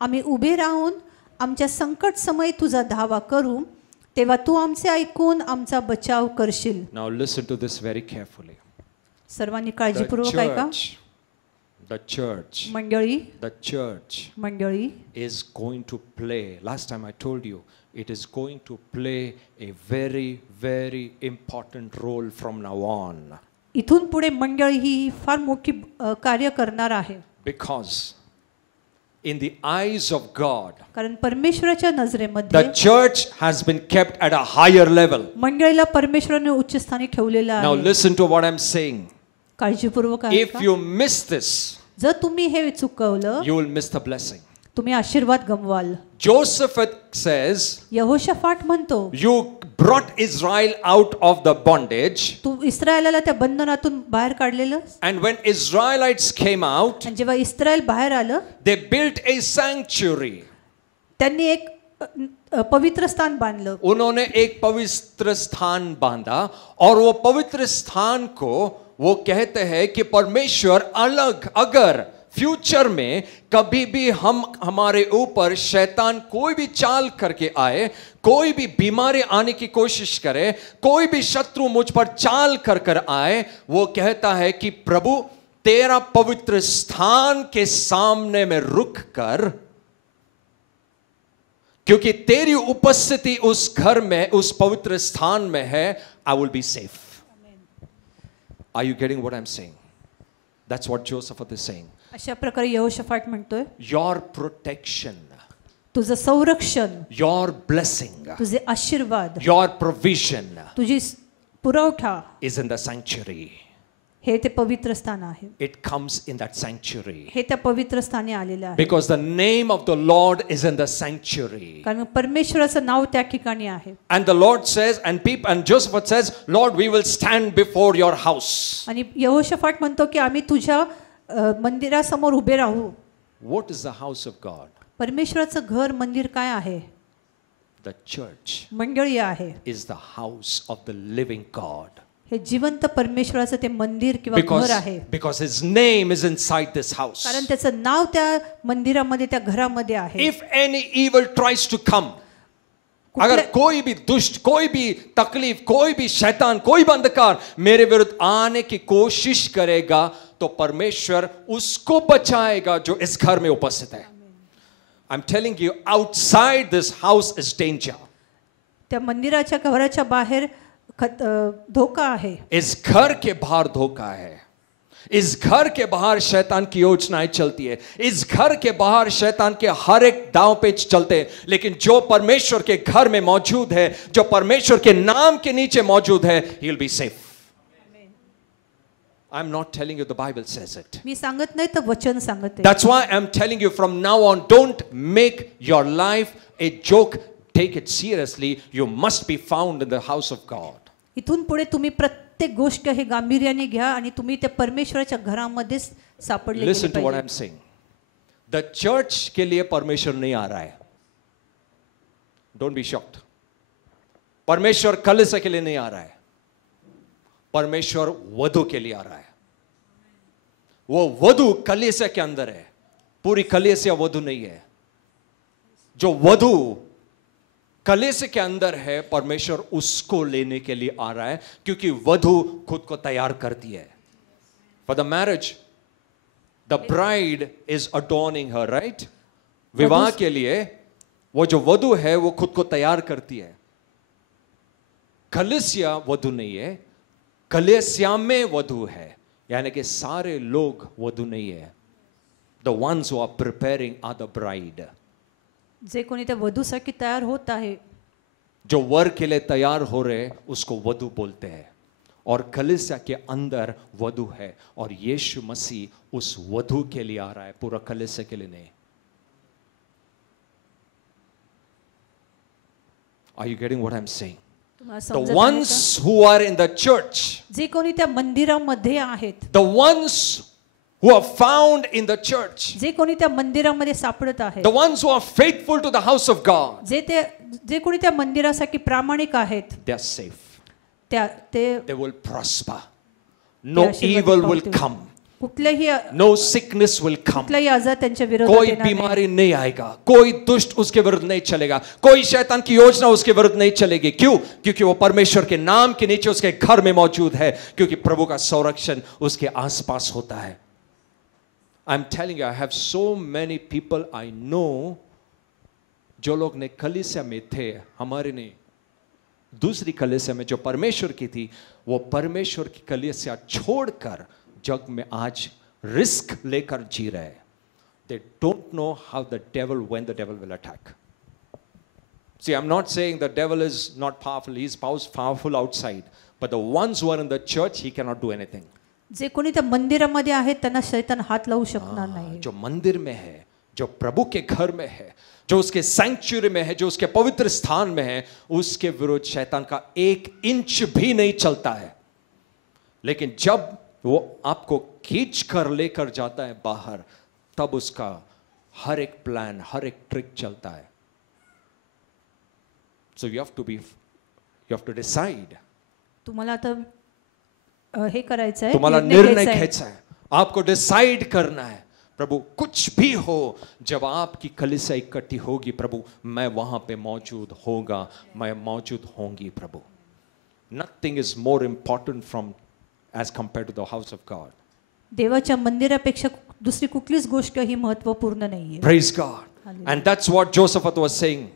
आम्ही उभे राहून आमच्या संकट समय तुझा धावा करू तेव्हा तू आमचे ऐकून आमचा बचाव करशील. Now listen to this very carefully. सर्वांनी The काळजीपूर्वक ऐका. the church मंडळी is going to play, last time I told you, it is going to play a very important role from now on. इथून पुढे मंडळी ही फार मोठी कार्य करणार आहे. Because in the eyes of God, कारण परमेश्वराच्या नजरेमध्ये the church has been kept at a higher level. मंडळीला परमेश्वराने उच्च स्थानी ठेवलेलं Now आहे. listen to what I'm saying. काळजीपूर्वक If ऐका. you miss this, जर तुम्ही हे चुकवलं you will miss the blessing. तुम्ही आशीर्वाद गमवाल. Joseph says, यहोशाफाट म्हणतो you brought Israel out of the bondage, तू इस्रायलाला त्या बंधनातून बाहेर काढलेलं. and when Israelites came out, आणि जेव्हा इस्रायल बाहेर आलं they built a sanctuary. त्यांनी एक पवित्र स्थान बांधलं. उन्होंने एक पवित्र स्थान बांधा और वो पवित्र स्थान को वो कहते हैं कि परमेश्वर अलग, अगर फ्यूचर में कभी भी हमारे ऊपर शैतान कोई भी चाल करके आए, कोई भी बीमारी आने की कोशिश करे, कोई भी शत्रु मुझ पर चाल कर आए, वो कहता है कि प्रभु तेरा पवित्र स्थान के सामने में रुक कर, क्योंकि तेरी उपस्थिति उस घर में, उस पवित्र स्थान में है, I will be safe. Are you getting what I'm saying? That's what Joseph is saying. अशा प्रकारे यहोशाफाट म्हणतोय Your protection, तुझं संरक्षण, your blessing, तुझे आशीर्वाद, your provision तुझी पुरवठा is in the sanctuary. हे ते पवित्र स्थान आहे. It comes in that sanctuary. हे त्या पवित्र स्थानी आलेलं आहे. Because the name of the Lord is in the sanctuary. कारण परमेश्वराचं नाव त्या ठिकाणी आहे. And the Lord says, and Joseph says, Lord, we will stand before your house. आणि यहोशाफाट म्हणतो की आम्ही तुझ्या मंदिरासमोर उभे राहू. What is the house of God? परमेश्वराचं घर, मंदिर काय आहे? The church मंडळी आहे. is the house of the living God. हे जिवंत परमेश्वराचं ते मंदिर किंवा घर आहे. Because his name is inside this house. कारण त्याचं नाव त्या मंदिरामध्ये, त्या घरामध्ये आहे. If any evil tries to come, अगर कोई भी दुष्ट, कोई भी तकलीफ, कोई भी शैतान, कोई भी अंधकार मेरे विरुद्ध आने की कोशिश करेगा, तो परमेश्वर उसको बचाएगा जो इस घर में उपस्थित है. I'm telling you, outside this house is danger. त्या मंदिराच्या घराच्या बाहेर धोका आहे. इस घर के बाहर धोका है. इस घर के बाहर शैतान की योजनाएं चलती है. इस घर के बाहर शैतान के हर एक दांव पेच चलते हैं. लेकिन जो परमेश्वर के घर में मौजूद है, जो परमेश्वर के नाम के नीचे मौजूद है, he will be safe. I'm not telling you, the Bible says it. मी सांगत नाही तर वचन सांगते. That's why I'm telling you from now on, don't make your life a joke. Take it seriously. You must be found in the house of God. इथून पुढे तुम्ही प्रत्येक गोष्ट हे गांभीर्याने घ्या आणि तुम्ही त्या परमेश्वराच्या घरामध्येच सापडले. Listen to what I'm saying. The church के लिए परमेश्वर नहीं आ रहा है. Don't be shocked. परमेश्वर कलीसिया के लिए नहीं आ रहा है. परमेश्वर वधु के लिए आ रहा है. वो वधु कलीसिया के अंदर है. पूरी कलीसिया वधु नहीं है. जो वधु कलीसिया के अंदर है, परमेश्वर उसको लेने के लिए आ रहा है, क्योंकि वधु खुद को तैयार करती है. For the marriage, the bride is adorning her, right? विवाह के लिए वो जो वधु है वो खुद को तैयार करती है. कलीसिया वधु नहीं है, कलीसिया में वधु है, यानी कि सारे लोग वधु नहीं है. The ones who are preparing are the bride. जे कोणी त्या वधूसाठी तयार होत आहे, जो वर के लिए तैयार हो रहे उसको वधु बोलते हैं. और कलीसिया के अंदर वधु है, और यीशु मसीह उस वधु के लिए आ रहा है, पूरा कलीसिया के लिए नहीं. Are you getting what I'm saying? The ones who are in the church, जे कोणी त्या मंदिरामध्ये आहेत, the ones who are found in the church, जे कोणी त्या मंदिरामध्ये सापडत आहेत, the ones who are faithful to the house of God, जे कोणी त्या मंदिरासाठी प्रामाणिक आहेत, they are safe. they They will prosper. No आशीर्वादित evil will पावतील. come. कुठलेही No sickness will come. कुठलाही आजार त्यांच्या विरोधात कोई येणार नाही. बीमारी नहीं आएगा, कोई दुष्ट उसके विरुद्ध नहीं चलेगा, कोई शैतान की योजना उसके विरुद्ध नहीं चलेगी. क्यों? क्योंकि वो परमेश्वर के नाम के नीचे उसके घर में मौजूद है, क्योंकि प्रभु का संरक्षण उसके आसपास होता है. I'm telling you, I have so many people I know, जो लोग ने कलीसिया में थे, हमारे नहीं, दूसरी कलीसिया में जो परमेश्वर की थी, वो परमेश्वर की कलीसिया छोड़कर जग में आज रिस्क लेकर जी रहे हैं. They don't know how the devil, when the devil will attack. See, I'm not saying the devil is not powerful. He's powerful outside. But the ones who are in the church, he cannot do anything. जे कोणी त्या मंदिरामध्ये आहेत त्यांना शैतान हात लावू शकणार नाही. जो मंदिर में है, जो प्रभु के घर में है, जो उसके सैंक्चुरी में है, जो उसके पवित्र स्थान में है, उसके विरुद्ध शैतान का 1 इंच भी नहीं चलता है. लेकिन जब वो आपको खींच कर लेकर जाता है बाहर, तब उसका हर एक प्लान, हर एक ट्रिक चलता है. So you have to decide. तुम्हाला आता हे करायचं आहे, तुम्हाला निर्णय निर्णय घ्यायचा आहे. घ्यायचा है, आपको डिसाइड करना है. प्रभु कुछ भी हो, जब आपकी कलीसिया इकट्ठी होगी, प्रभु मैं वहां पे मौजूद होगा, मैं मौजूद होंगी. प्रभु, nothing is more important from as compared to the house of God. देवाच्या मंदिरापेक्षा दुसरी कुठलीच गोष्ट ही महत्त्वपूर्ण नाहीये. Praise God. And that's what Josephat was saying.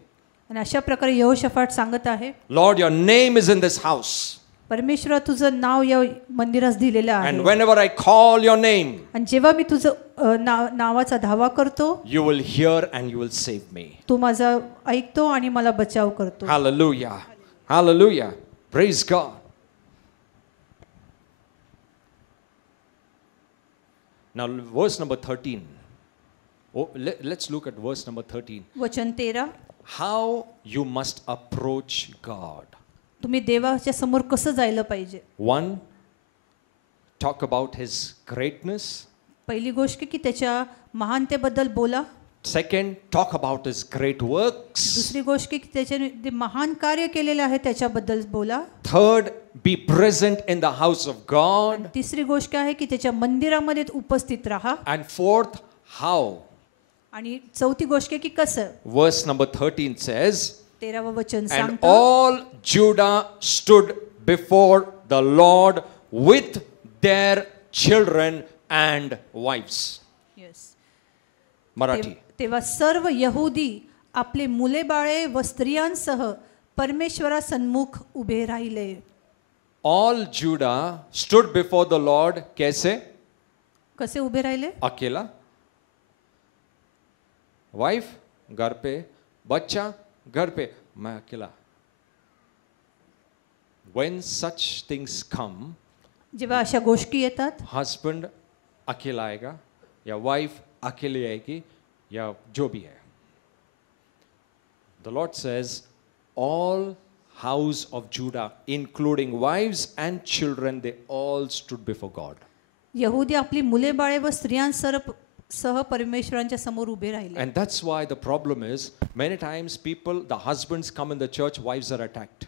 आणि अशा प्रकारे यहोशाफाट सांगत आहे, Lord, your name is in this house. परमेश्वरा तुझं नाव या मंदिरास दिलेलं आहे. And whenever I call your name, आणि जेव्हा मी तुझं नावाचा धावा करतो, you will hear and you will save me. तू माझा ऐकतो आणि मला बचाव करतो. Hallelujah. Hallelujah. Praise God. Now verse number 13. Oh, let's look at verse number 13. वचन 13. How you must approach God. तुम्ही देवाच्या समोर कसं जायला पाहिजे. 1. Talk about his greatness. पहिली गोष्ट की त्याच्या महानतेबद्दल बोला. 2. Talk about his great works. दुसरी गोष्ट की त्याच्याने जे महान कार्य केलेले आहे त्याच्याबद्दल बोला. 3. Be present in the house of God. तिसरी गोष्ट आहे की त्याच्या मंदिरामध्ये उपस्थित राहा. And 4th, how. आणि चौथी गोष्ट की कसं. Verse number 13 says, 13व वचन and सांगतं, all Judah stood before the Lord with their children and wives. Yes. Marathi. तेव्हा सर्व यहुदी आपले मुले बाळे व स्त्रियांसह परमेश्वरासन्मुख उभे राहिले. All Judah stood before the Lord. कैसे? कसे उभे राहिले. अकेला, वाइफ घर पे, बच्चा घर पे, मैं अकेला. When such things come, जेव्हा अशा गोष्टी येतात, husband अकेला आएगा या वाइफ अकेली आएगी या जो भी है. The Lord says, all house of Judah, including wives and children, they all stood before God. यहुदी आपली मुले बाळे व स्त्रियांसह परमेश्वरांच्या समोर उभे राहिले. And that's why the problem is, many times people, the husbands come in the church, wives are attacked.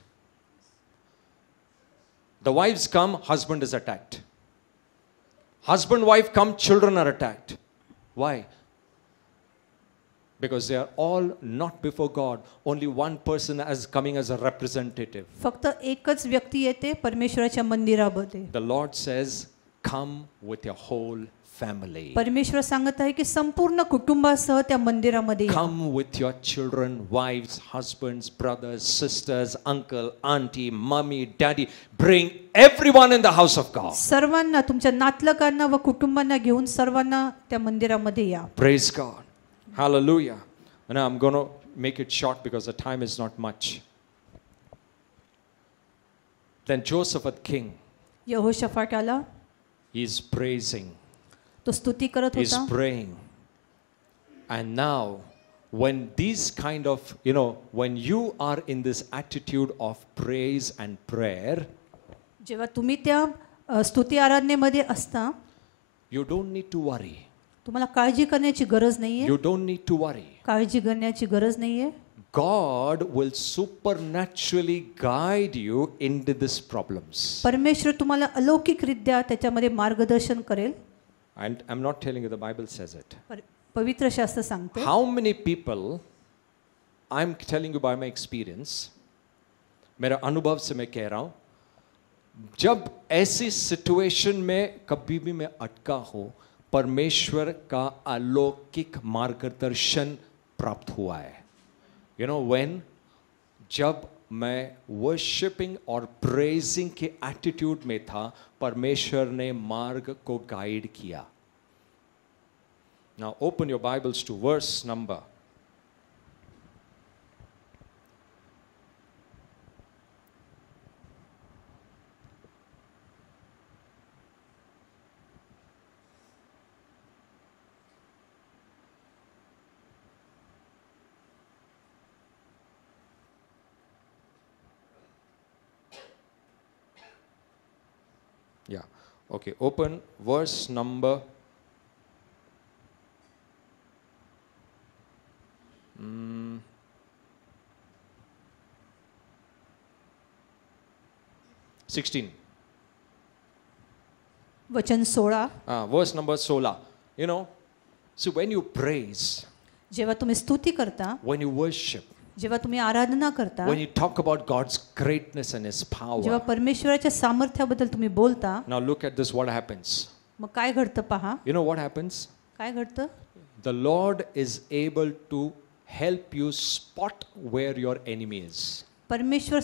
The wives come, husband is attacked. Husband, wife come, children are attacked. Why? Because they are all not before God. Only one person is coming as a representative. फक्त एकच व्यक्ती येते परमेश्वराच्या मंदिरामध्ये. The Lord says, come with your whole family. परमेश्वर सांगत आहे की संपूर्ण कुटुंबासह त्या मंदिरामध्ये या. Come with your children, wives, husbands, brothers, sisters, uncle, auntie, mommy, daddy. Bring everyone in the house of God. सर्वांना, तुमच्या नातलगांना व कुटुंबांना घेऊन सर्वांना त्या मंदिरामध्ये या. Praise God. Hallelujah. And I'm going to make it short because the time is not much. Then Josephat king, यहोशाफाट आला, he is praising. तो स्तुती करत He's होता. praying. And now, when these kind of, when you are in this attitude of praise and prayer, जेव्हा तुम्ही त्या स्तुती आराधनेमध्ये असता, you don't need to worry. तुम्हाला काळजी करण्याची गरज नाहीये. You don't need to worry. काळजी करण्याची गरज नाहीये. God will supernaturally guide you into these problems. परमेश्वर तुम्हाला अलौकिकरित्या त्याच्यामध्ये मार्गदर्शन करेल. And I'm not telling you, the Bible says it. पवित्र शास्त्र सांगते. How many people, I'm telling you by my experience, मेरा अनुभव से मैं कह रहा हूं, जब ऐसी सिचुएशन में कभी भी मैं अटका हो, परमेश्वर का अलौकिक मार्गदर्शन प्राप्त हुआ है. You know when? जब मैं वर्शिपिंग और प्रेजिंग के एटीट्यूड में था, परमेश्वर ने मार्ग को गाइड किया. Now open your Bibles to verse number 16. वचन 16. Verse number 16. You know, so when you praise, जेव्हा तुम्ही स्तुती करता, when you worship, जेव्हा तुम्ही आराधना करता, when you talk about God's greatness and His जेव्हा power, परमेश्वराच्या सामर्थ्याबद्दल तुम्ही बोलता, now look at this, what happens. मग काय घडतं पहा. You know what happens? काय घडतं? The Lord is able to help you spot where your enemy is. परमेश्वर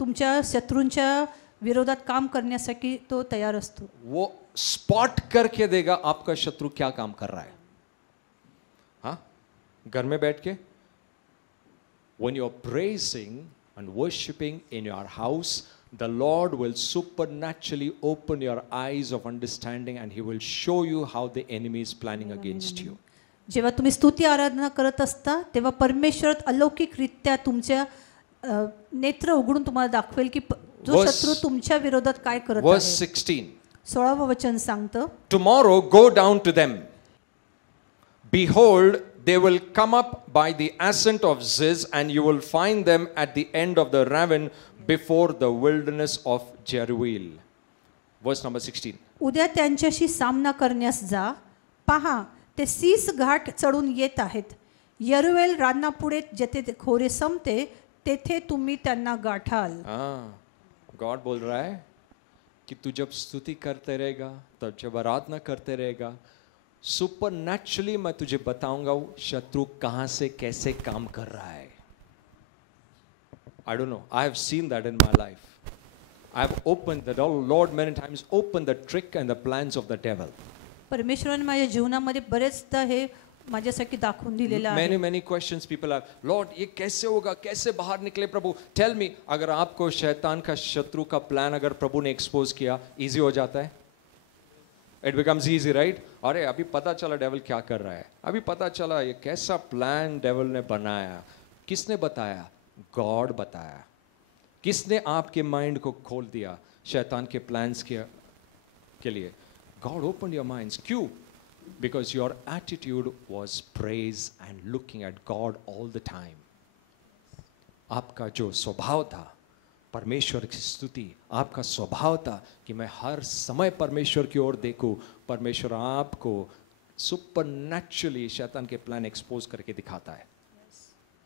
तुमच्या शत्रूंच्या विरोधात काम करण्यासाठी तो तयार असतो. वो स्पॉट करके देगा आपका शत्रु क्या काम कर रहा है. हाँ, घर में बैठ के, when you are praising and worshiping in your house, the Lord will supernaturally open your eyes of understanding and He will show you how the enemy is planning against you. जेव्हा तुम्ही स्तुती आराधना करत असता, तेव्हा परमेश्वर अलौकिकरित्या तुमच्या नेत्र उघडून तुम्हाला दाखवेल की जो शत्रू तुमच्या विरोधात काय करत आहे. Verse 16. 16व वचन सांगतं, Tomorrow go down to them. Behold, they will come up by the ascent of Ziz, and you will find them at the end of the ravine before the wilderness of Jeruel. Verse number 16. उद्या त्यांच्याशी सामना करण्यास जा. पहा, ते सीस घाट चढून येत आहेत. यरुवेल रानापुढे जेथे खोरे संपते तेथे तुम्ही त्यांना गाठाल. गॉड बोल रहा है कि तू जब स्तुति करते रहेगा, तब जब आराधना करते रहेगा, सुपरनैचुरली मैं तुझे बताऊंगा शत्रु कहां से कैसे काम कर रहा है. I don't know. I have seen that in my life. I have opened the Lord many times opened the trick and the plans of the devil. परमेश्वराने माझ्या जीवनामध्ये बरेचदा हे माझ्यासाठी दाखवून दिलेलं आहे. Many questions people have. Lord, ये कैसे होगा, कैसे बाहर निकले प्रभु? Tell me. अगर आपको शैतान का शत्रु का प्लान अगर प्रभु ने एक्सपोज किया, इजी हो जाता है. It becomes easy, right? अरे अभी पता चला डेविल क्या कर रहा है. अभी पता चला ये कैसा प्लान डेविल ने बनाया. किसने बताया? गॉड बताया. किसने आपके माइंड को खोल दिया शैतान के प्लान्स के लिए? God opened your minds. क्यों? Because your attitude was praise and looking at God all the time. आपका जो स्वभाव था परमेश्वर की स्तुति, आपका स्वभाव था कि मैं हर समय परमेश्वर की ओर देखूं. परमेश्वर आपको सुपरनैचुरली शैतान के प्लान एक्सपोज करके दिखाता है.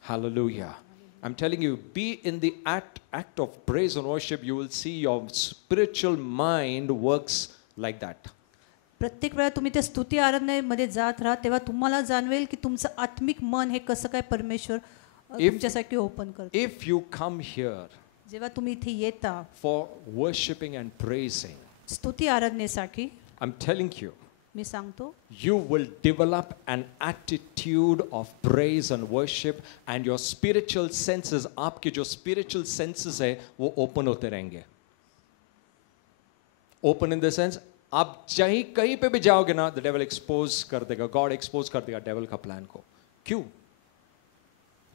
Hallelujah. I'm telling you, be in the act of praise and worship. You will see your spiritual mind works like that. प्रत्येक वेळा तुम्ही त्या स्तुती आराधनेमध्ये जात राहा, तेव्हा तुम्हाला जाणवेल की तुमचं आत्मिक मन हे कसं काय परमेश्वर तुमच्यासाठी ओपन करतो. If you come here जेव्हा तुम्ही इथे येता for worshiping and praising, स्तुती आराधनेसाठी, I'm telling you, मी सांगतो, you will develop an attitude of praise and worship, and your spiritual senses, आपके जो spiritual senses है वो open होते रहेंगे. Open in the sense, आप चाहे कहीं पे भी जाओगे ना, the devil expose कर देगा, God expose कर देगा devil का प्लान को. क्यों?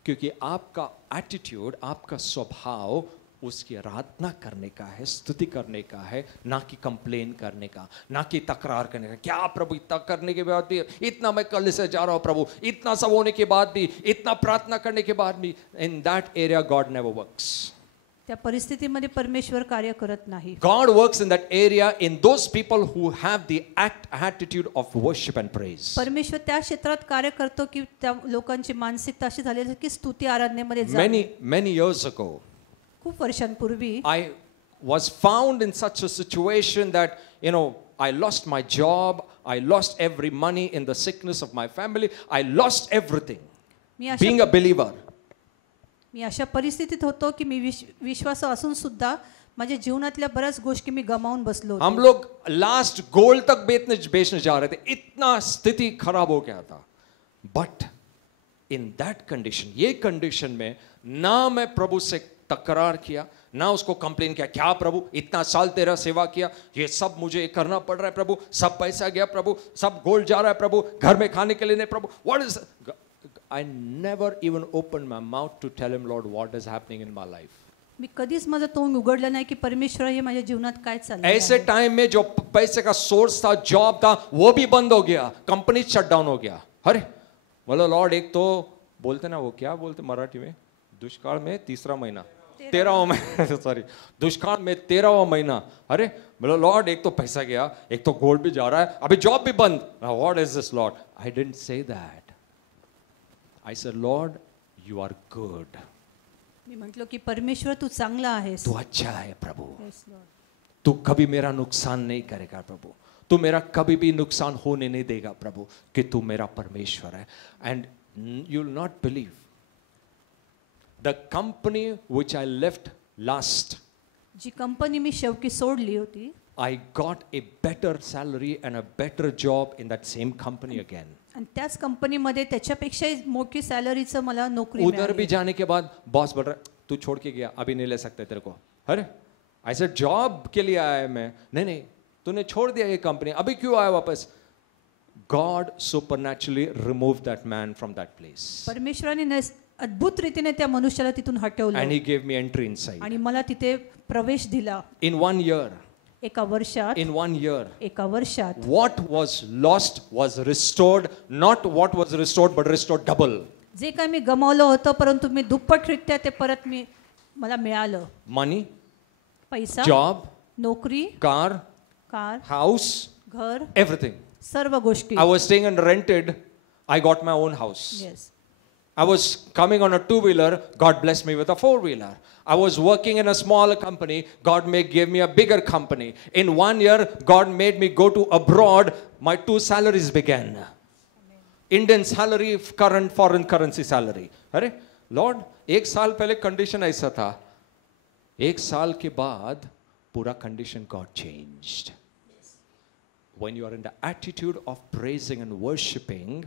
क्योंकि आपका attitude, आपका स्वभाव उसकी आराधना करने का है, स्तुति करने का है, ना कि कंप्लेन करने का, ना कि तकरार करने का। क्या प्रभु इतना करने के बाद भी, इतना मैं कल से जा रहा हूं प्रभु, इतना सब होने के बाद भी, इतना प्रार्थना करने के बाद भी, in that area God never works. त्या परिस्थितीमध्ये परमेश्वर कार्य करत नाही. God works in that area in those people who have the attitude of worship and praise. परमेश्वर त्या क्षेत्रात कार्य करतो की त्या लोकांची मानसिकता अशी झालेली आहे की स्तुती आराधनेमध्ये जाणे. Many years ago, खूप वर्षांपूर्वी I was found in such a situation that, I lost my job, I lost every money in the sickness of my family, I lost everything. Being a believer. मी अशा परिस्थितीत होतो की मी विश्वास असून सुद्धा माझ्या जीवनातल्या बऱ्याच गोष्टी मी गमावून बसलो होतो. हम लोग लास्ट गोल तक बेचने जा रहे थे, इतना स्थिति खराब हो गया था. बट इन दैट कंडीशन, ये कंडीशन में ना मैं प्रभु से तकरार किया, ना उसको कंप्लेन किया, क्या प्रभु इतना साल तेरा सेवा किया, ये सब मुझे करना पड़ रहा है प्रभु, सब पैसा गया प्रभु, सब गोल्ड जा रहा है प्रभु, घर में खाने के लिए नहीं प्रभु, what is. I never even opened my mouth to tell him, Lord, what is happening in my life. मी कधीच माझं तोंड उघडलं नाही की परमेश्वर हे माझ्या जीवनात काय चाललंय. ऐसे टाइम में जो पैसे का सोर्स था, जॉब था, वो भी बंद हो गया, कंपनी शट डाउन हो गया. अरे बोलो लॉर्ड, एक तो बोलते ना, वो क्या बोलते मराठी में, दुष्काळ में तीसरा महीना, 13वां महीना, सॉरी, दुष्काळ में 13वां महीना. अरे बोलो लॉर्ड, एक तो पैसा गया, एक तो गोल्ड भी जा रहा है, अभी जॉब भी बंद. What is this Lord? I didn't say that. I said, Lord, you are good. मी म्हटलो की परमेश्वर तू चांगला आहेस. तू अच्छा है प्रभु. Yes, Lord. तू कभी मेरा नुकसान नहीं करेगा प्रभु, तू मेरा कभी भी नुकसान होने नहीं देगा प्रभु, कि तू मेरा परमेश्वर है. And you'll not believe, the company which I left last, जी कंपनी मी शेवटी सोडली होती, I got a better salary and a better job in that same company again. आणि त्याच कंपनीमध्ये त्याच्यापेक्षा मोठी सॅलरीचं मला नोकरी उधर मिळाली. भी जाने के बाद बॉस बोल रहा है, तू छोड़ के गया, अभी नहीं ले सकते तेरे को. अरे ऐसे जॉब के लिए आया मैं, नहीं तूने छोड़ दिया ये कंपनी, अभी क्यों आया वापस? God supernaturally removed that man from that place. परमेश्वराने अद्भुत रीतीने त्या मनुष्याला तिथून हटवलं. And he gave me entry inside. आणि मला तिथे प्रवेश दिला. In 1 year. एका वर्षात. In 1 year. एका वर्षात. What was lost was restored, not what was restored but restored double. जे काही मी गमावलं होतं परंतु मी दुप्पटरित्या ते परत मला मिळालं. Money, पैसा, job, नोकरी, कार, house, घर, everything. सर्व गोष्टी. I was staying in rented, I got my own house. Yes. I was coming on a 2-wheeler, God blessed me with a 4-wheeler. I was working in a smaller company, God gave me a bigger company. In 1 year, God made me go to abroad, my 2 salaries began. Amen. Indian salary, current foreign currency salary. अरे Lord, 1 साल पहले condition ऐसा था, 1 साल के बाद पूरा condition God changed. When you are in the attitude of praising and worshiping,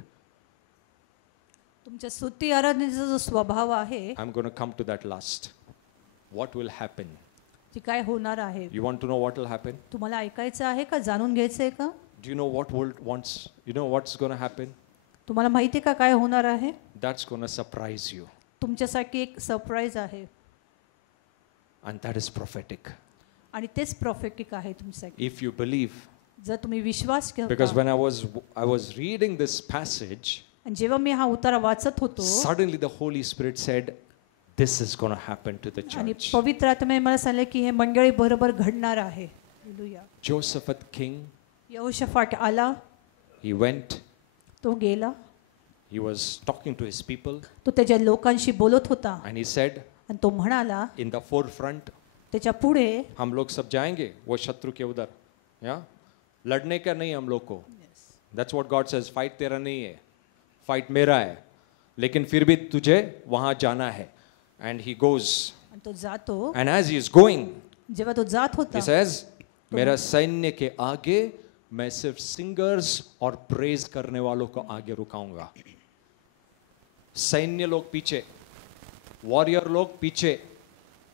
तुमच्या स्तुती आराधनेचा जो स्वभाव आहे, I'm going to come to that last. What will happen? जी काय होणार आहे. You want to know what will happen? तुम्हाला ऐकायचं आहे का, जाणून घ्यायचं आहे का? Do you know what world wants? You know what's going to happen? तुम्हाला माहिती आहे का काय होणार आहे? That's going to surprise you. तुमच्यासाठी एक सरप्राईज आहे. And that is prophetic. आणि तेच प्रॉफेटिक आहे तुमच्यासाठी. If you believe. जर तुम्ही विश्वास ठेवता. Because when I was reading this passage, आणि जेव्हा मी हा उतारा वाचत होतो, suddenly the Holy Spirit said, this is going to happen to the आणि church. पवित्र आत्म्याने मला सांगितले की हे मंडळी बरोबर घडणार आहे. हालेलुया. Josaphat king, यहोशाफाट आला, he went, तो गेला, he was talking to his people, तो त्याच्या लोकांशी बोलत होता, and he said, आणि तो म्हणाला, in the forefront, त्याच्या पुढे हम लोग सब जाएंगे वो शत्रु के उधर, या लड़ने का नहीं हम लोग को. That's what God says, fight तेरा नहीं है, fight मेरा है, लेकिन फिर भी तुझे वहां जाना है. And he goes, आणि तो जातो, and as he is going, जेव्हा तो जात होता, he says, मेरा सैन्य के आगे मैं सिर्फ सिंगर्स और प्रेज करने वालों को आगे रुकाऊंगा. सैन्य लोग पीछे, वॉरियर लोग पीछे,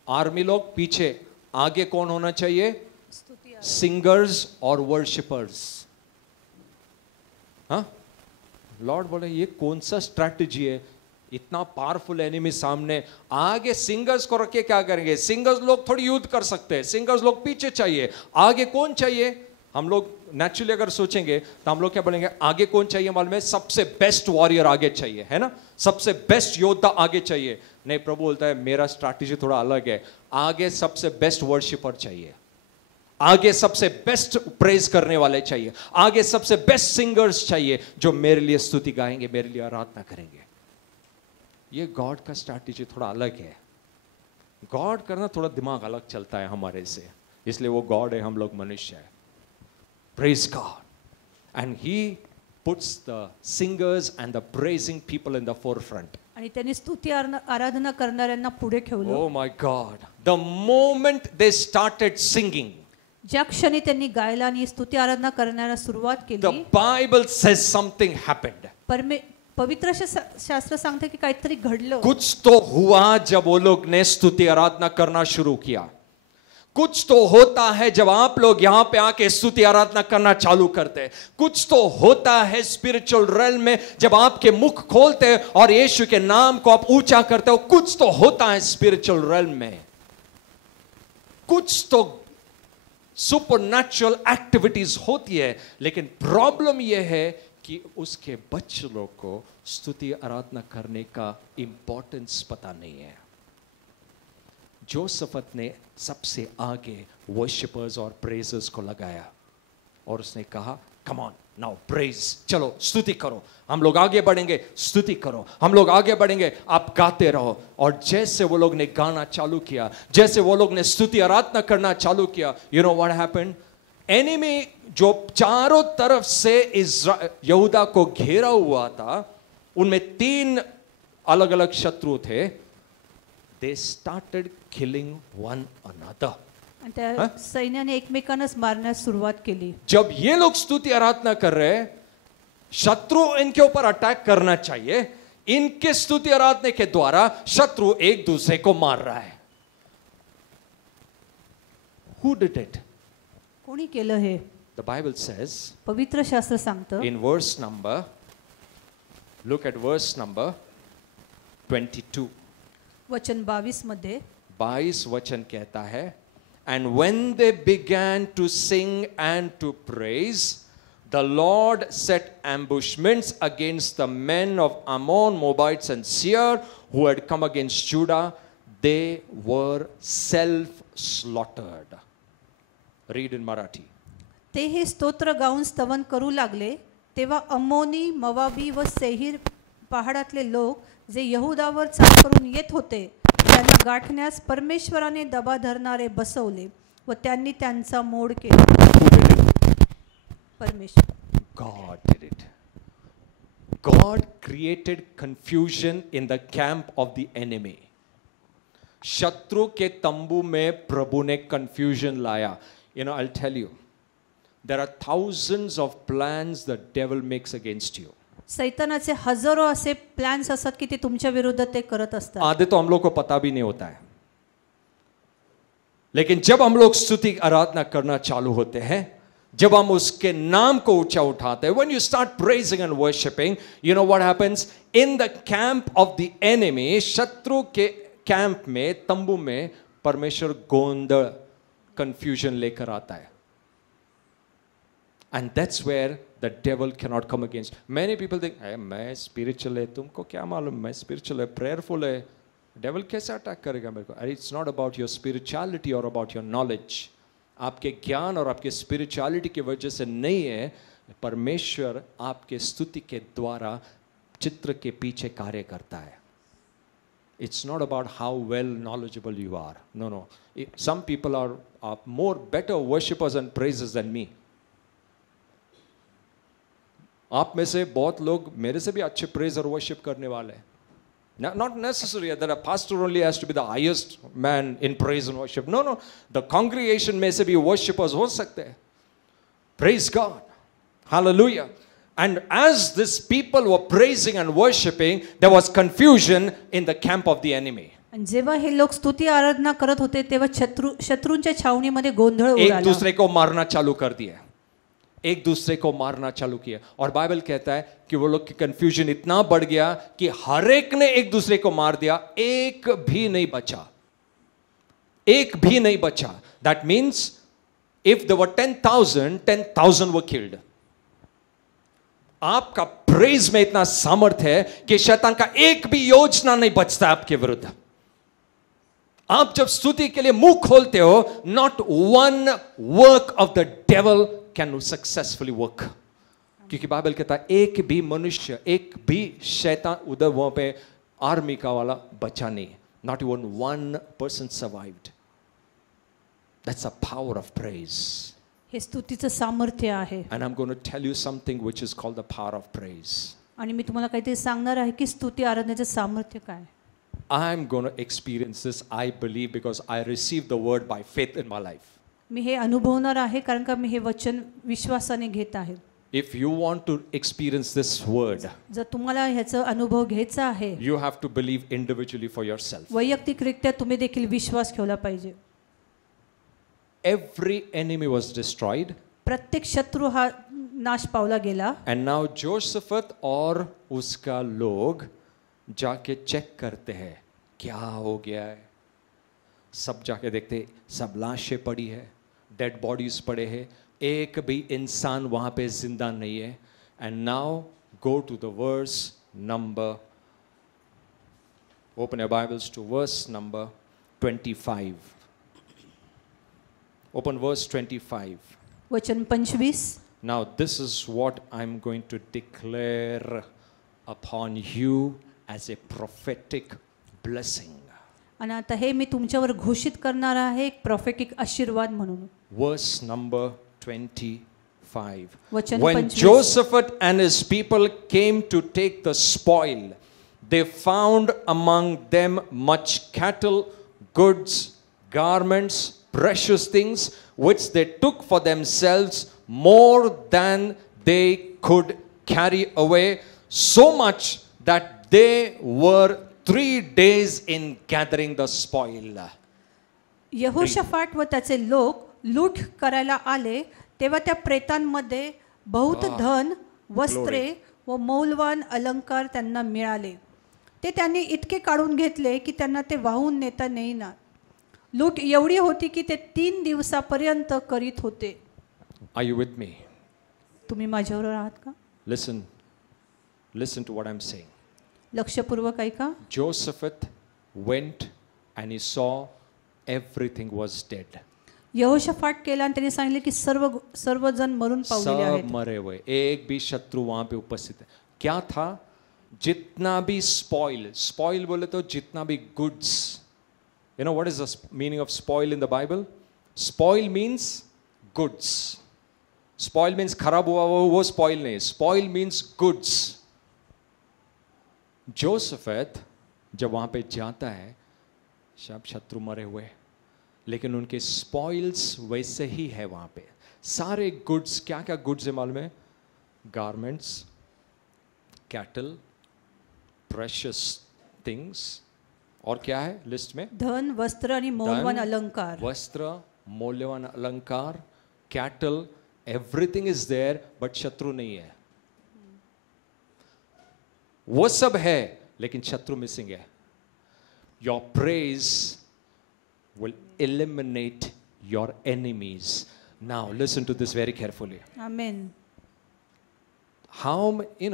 आर्मी लोग पीछे, आगे कौन होना चाहिए? सिंगर्स और वर्शिपर्स. हाँ, लॉर्ड बोले ये कौन सा स्ट्रैटेजी है? इतना पावरफुल एनिमी सामने, आगे सिंगर्स को रख के क्या करेंगे? सिंगर्स लोग थोड़ी युद्ध कर सकते हैं, सिंगर्स लोग पीछे चाहिए, आगे कौन चाहिए? हम लोग नेचुरली अगर सोचेंगे तो हम लोग क्या बोलेंगे? आगे कौन चाहिए मालूम है? सबसे बेस्ट वॉरियर आगे चाहिए, है ना? सबसे बेस्ट योद्धा आगे चाहिए। नहीं, प्रभु बोलता है मेरा स्ट्रैटेजी थोड़ा अलग है, आगे सबसे बेस्ट वर्शिपर चाहिए, आगे सबसे बेस्ट प्रेज करने वाले चाहिए, आगे सबसे बेस्ट सिंगर्स चाहिए जो मेरे लिए स्तुति गाएंगे, मेरे लिए आराधना करेंगे। ये गॉड का स्ट्रैटेजी थोड़ा अलग है। गॉड करना थोड़ा दिमाग अलग चलता है हमारे से, इसलिए वो गॉड है, हम लोग मनुष्य है। Praise God. And he puts the singers and the praising people in the forefront. आणि त्यांनी स्तुती आराधना करणाऱ्यांना पुढे ठेवलं. Oh my God. The moment they started singing, ज्या क्षणी त्यांनी गायला आणि स्तुती आराधना करण्याला सुरुवात the केली, Bible says something happened. पवित्र शास्त्र सांगते की काहीतरी घडलं. कुछ तो हुआ जब वो लोग ने स्तुति आराधना करना शुरू किया। कुछ तो होता है जब आप लोग यहां पे आके स्तुति आराधना करना चालू करते हैं। कुछ तो होता है स्पिरिचुअल रेल्म में जब आपके मुख खोलते हैं और यीशु के नाम को आप ऊंचा करते हो। कुछ तो होता है स्पिरिचुअल रेल्म में, कुछ तो सुपरनैचुरल एक्टिविटीज होती है। लेकिन प्रॉब्लम यह है कि उसके बच्चों को स्तुति आराधना करने का इंपॉर्टेंस पता नहीं है। जोसेफत ने सबसे आगे वर्शिपर्स और प्रेजर्स को लगाया और उसने कहा कम ऑन नाउ प्रेज, चलो स्तुति करो, हम लोग आगे बढ़ेंगे, स्तुति करो, हम लोग आगे बढ़ेंगे, आप गाते रहो। और जैसे वो लोग ने गाना चालू किया, जैसे वो लोग ने स्तुति आराधना करना चालू किया, you know what happened? Enemy जो चारों तरफ से यहूदा को घेरा हुआ था, उनमें 3 अलग अलग शत्रु थे। They started killing one another. आणि त्या सैन्याने एकमेकांनाच मारण्यास सुरुवात केली. जब ये लोग स्तुति आराधना कर रहे हैं, शत्रु इनके ऊपर अटैक करना चाहिए, इनके स्तुति आराधना के द्वारा शत्रु एक दूसरे को मार रहा है। Who did it? कोणी केलं हे? The Bible says पवित्र शास्त्र सांगतं in verse number, look at verse number 22. वचन 22 मध्ये 22 वचन कहता है, and when they began to sing and to praise, the Lord set ambushments against the men of Ammon, Moabites and Seir who had come against Judah. They were self-slaughtered. Read in Marathi. ते हे स्तोत्र गाऊन स्तवन करू लागले, तेव्हा अम्मोनी, मोवाबी व सेहीर पहाडातले लोक जे यहूदावर चाल करून येत होते, त्यांना गाठण्यास परमेश्वराने दबा धरणारे बसवले व त्यांनी त्यांचा मोड केला. परमेश्वर, God did it. God created confusion in the camp of the enemy. शत्रु के तंबू में प्रभु ने confusion लाया. You know, I'll tell you, there are thousands of plans the devil makes against you. सैतानाचे हजारो असे प्लॅन्स असतात की ते तुमच्या विरुद्ध ते करत असतात. आधे तो हम लोग को पता भी नहीं होता है, लेकिन जब हम लोग स्तुति आराधना करना चालू होते हैं, जब हम उसके नाम को ऊंचा उठाते हैं, when you start praising and worshiping, you know what happens? In the camp of the enemy, शत्रु के कैंप में, तंबू में परमेश्वर गोंधळ, confusion लेकर आता है. And that's where the devil cannot come against. Many people think, hey, मैं spiritual है, तुमको क्या मालूम, मैं spiritual है, prayerful है, devil कैसे अटैक करेगा मेरे को? It's not about your spirituality or about your knowledge. आपके ज्ञान और आपके spirituality की वजह से नहीं है, परमेश्वर आपके स्तुति के द्वारा चित्र के पीछे कार्य करता है. It's not about how well knowledgeable you are. No, no. Some people are more better worshippers and praisers than me. आप में से बहुत लोग मेरे से भी अच्छे प्रेज और वर्शिप करने वाले हैं. Not necessary that a pastor only has to be the highest man in praise and worship. No, no. The congregation में से भी worshippers हो सकते हैं. Praise God. Hallelujah. And as these people were praising and worshiping, there was confusion in the camp of the enemy. आणि जेव्हा हे लोक स्तुती आराधना करत होते, तेव्हा शत्रूंच्या छावणीमध्ये गोंधळ एक उडाला. दूसरे को मारना चालू कर दिया. एक दूसरे को मारना चालू किया, और बाइबल कहता है कि वो लोग की कंफ्यूजन इतना बढ़ गया कि हर एक ने एक दूसरे को मार दिया, एक भी नहीं बचा, एक भी नहीं बचा. That means if there were 10,000, 10,000 were killed. आपका प्रेज में इतना सामर्थ्य है कि शैतान का एक भी योजना नहीं बचता आपके विरुद्ध. आप जब स्तुति के लिए मुंह खोलते हो, not one work of the devil can successfully work. क्योंकि बाइबल कहता है एक भी मनुष्य, एक भी शैतान उधर वहां पे आर्मी का वाला बचा नहीं. Not even one person survived. That's a power of praise. हे स्तुतीचं सामर्थ्य आहे. And I'm going to tell you something which is called the power of praise. आणि मी तुम्हाला काहीतरी सांगणार आहे की स्तुती आराधनेचं सामर्थ्य काय. I'm going to experience this, I believe, because I received the word by faith in my life. मी हे अनुभवणार आहे कारण का मी हे वचन विश्वासाने घेत आहे. If you want to experience this word, जर तुम्हाला ह्याचा अनुभव घ्यायचा आहे, you have to believe individually for yourself. वैयक्तिकरित्या तुम्ही देखील विश्वास ठेवला पाहिजे. Every enemy was destroyed. प्रत्येक शत्रू हा नाश पावला गेला. And now Josephat और उसका लोग जाके चेक करते हैं क्या हो गया है. सब जाके देखते, सब लाशें पड़ी है, डेड बॉडीज पड़े हैं, एक भी इंसान वहां पे जिंदा नहीं है. And now go to the verse number, open your Bibles to verse number 25. Open verse 25. वचन 25. Now this is what I'm going to declare upon you as a prophetic blessing. आणि आता हे मी तुमच्यावर घोषित करणार आहे एक प्रॉफेटिक आशीर्वाद म्हणून. Verse number 25. वचन When 25. Josephat and his people came to take the spoil, they found among them much cattle, goods, garments, precious things, which they took for themselves more than they could carry away, so much that they were 3 days in gathering the spoil. यहोशाफाट व त्याचे लोक लूट करायला आले तेव्हा त्या प्रेतांमध्ये बहुत धन, वस्त्रे व मौल्यवान अलंकार त्यांना मिळाले. ते त्यांनी इतके काढून घेतले की त्यांना ते वाहून नेता येईना. लूट एवढी होती की ते 3 दिवसापर्यंत करीत होते. Are you with me? तुम्ही माझ्यावर आहात का? Listen to what I'm saying. लक्षपूर्वक ऐका. Josephat went and he saw everything was dead. यहोशाफाट केला आणि त्यांनी सांगितले की सर्वजण मरून पावलेले सब आहेत. मरे हुए, एक भी शत्रु वहां पे उपस्थित है. क्या था? जितना भी स्पॉइल बोले तो जितना भी goods. You know what is the meaning of spoil in the Bible? Spoil means goods. Spoil means खराब हुआ वो spoil नहीं. Spoil means goods. जोसेफत जब वहां पे जाता है, सब शत्रु मरे हुए, लेकिन उनके स्पॉइल्स वैसे ही है वहां पे. सारे गुड्स, क्या क्या गुड्स है मालूम है? गारमेंट्स, कैटल, प्रेशियस थिंग्स, और क्या है लिस्ट में? धन, वस्त्र आणि मौल्यवान अलंकार. वस्त्र, मौल्यवान अलंकार, cattle, everything is there, but शत्रु नहीं है. वो सब है लेकिन शत्रु मिसिंग है. Your praise will eliminate your enemies. Now listen to this very carefully. Amen. How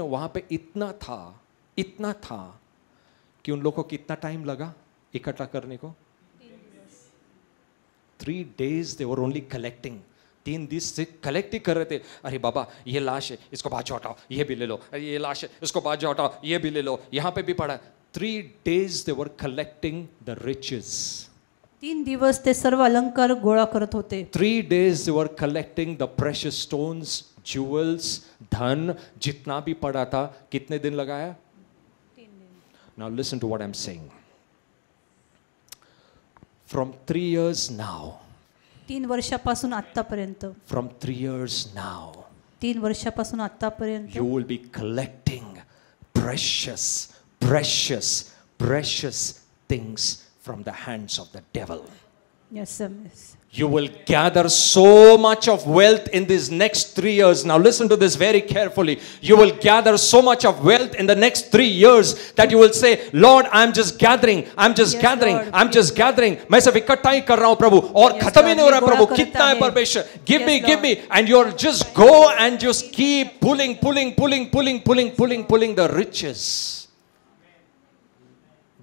वहां पे इतना था कि उन लोगों को कितना टाइम लगा इकट्ठा करने को? 3 days they were only collecting. 3 दिन से कलेक्ट ही कर रहे थे. अरे बाबा ये लाश है, इसको बाजू हटाओ, ये भी ले लो. ये लाश है, इसको बाजू हटाओ, ये भी ले लो. यहाँ पे भी पड़ा. 3 days they were collecting the riches. 3 दिवस ते सर्व अलंकार गोळा करत होते. 3 days they were collecting the precious stones, jewels, धन, जितना भी पड़ा था. कितने दिन लगाया? 3 दिन. Now listen to what I'm saying. From 3 years now. 3 वर्षापासून आतापर्यंत. From 3 years now. 3 वर्षापासून आतापर्यंत. You will be collecting precious things from the hands of the devil. Yes, sir. Yes. You will gather so much of wealth in these next 3 years. Now listen to this very carefully. You will gather so much of wealth in the next 3 years that you will say, Lord, I'm just gathering. I'm just Yes, gathering. Lord. I'm just gathering. मैं सब इकट्ठा ही कर रहा हूँ प्रभु और Yes, खत्म ही Lord. नहीं हो रहा ये प्रभु गोला कितना करता है है. परमेश्वर give Yes, me give Lord. me and you'll just go and just keep pulling the riches.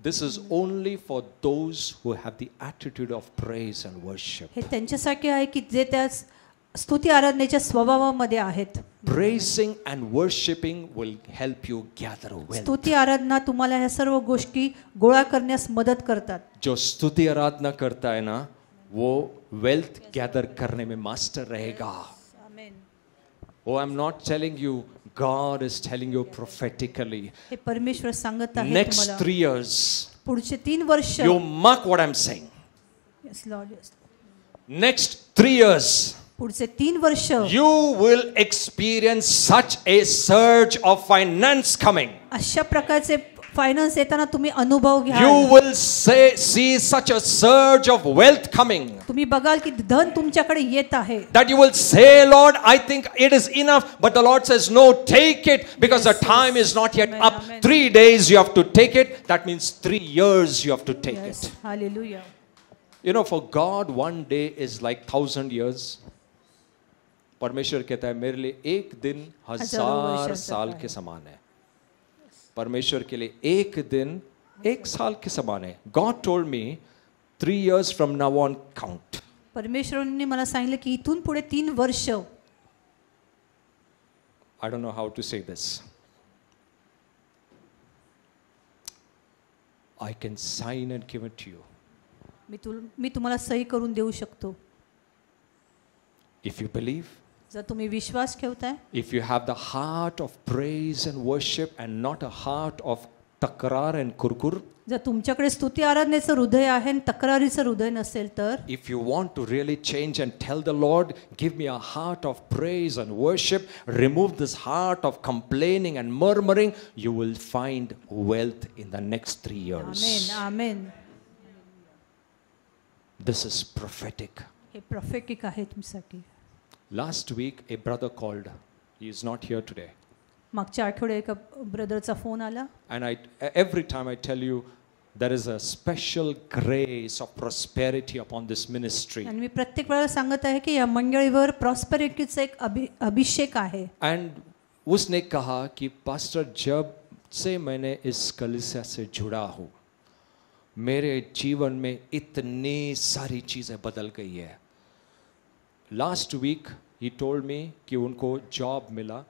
This is only for those who have the attitude of praise and worship. हे त्यांच्यासाठी आहे की जे त्या स्तुती आराधनेच्या स्वभावामध्ये आहेत. Praising and worshiping will help you gather wealth. स्तुती आराधना तुम्हाला ह्या सर्व गोष्टी गोळा करण्यास मदत करतात. जो स्तुति आराधना करता है ना वो wealth gather करने में master रहेगा. Oh, I'm not telling you. God is telling you prophetically. हे परमेश्वर सांगत आहे Next तुम्हाला 3 years, पुढचे 3 वर्ष. you mark what I'm saying. Yes, Lord, yes. Next 3 years, पुढचे 3 वर्ष you will experience such a surge of finance coming. अशा प्रकारचे फायनान्स येताना तुम्ही अनुभव घ्या. You will see such a surge of wealth coming. तुम्ही बघाल की धन तुमच्याकडे येत आहे. That you will say, Lord, I think it is enough. But the Lord says, no, take it because the time is not yet Amen, up. amen. 3 days you have to take it. That means 3 years you have to take Yes, it. hallelujah. You know, for God, 1 day is like 1,000 years. परमेश्वर कहता है मेरे लिए एक दिन हजारों वर्ष 1000 ऐसा साल है. के समान है. परमेश्वर के लिए एक दिन 1 साल के समान है. God told me 3 years from now on count. परमेश्वरांनी मला सांगितलं की इथून पुढे 3 वर्ष. I don't know how to say this. I can sign and give it to you. मी तुम्हाला सही करून देऊ शकतो. If you believe, जर तुम्ही विश्वास ठेवताय, if you have the heart of praise and worship and not a heart of takrar and kurkur, जर तुमच्याकडे स्तुती आराधनेचं हृदय आहे आणि तक्रारीचं हृदय नसेल तर, if you want to really change and tell the Lord, give me a heart of praise and worship, remove this heart of complaining and murmuring, you will find wealth in the next 3 years. Amen amen. This is prophetic. हे प्रॉफेटिक आहे तुमच्यासाठी. Last week, a brother called. He is not here today. मागच्या आठवड्यात एका ब्रदरचा फोन आला. And every time I tell you, there is a special grace of prosperity upon this ministry. आणि मी प्रत्येक वेळेला सांगत आहे की या मंडळीवर प्रॉस्पेरिटीचा एक अभिषेक आहे. And उसने कहा कि पास्टर जब से मैंने इस कलीसिया से जुड़ा हूँ मेरे जीवन में इतनी सारी चीज़ें बदल गई है. लास्ट वीक ही टोल्ड मी कि उनको जॉब मिला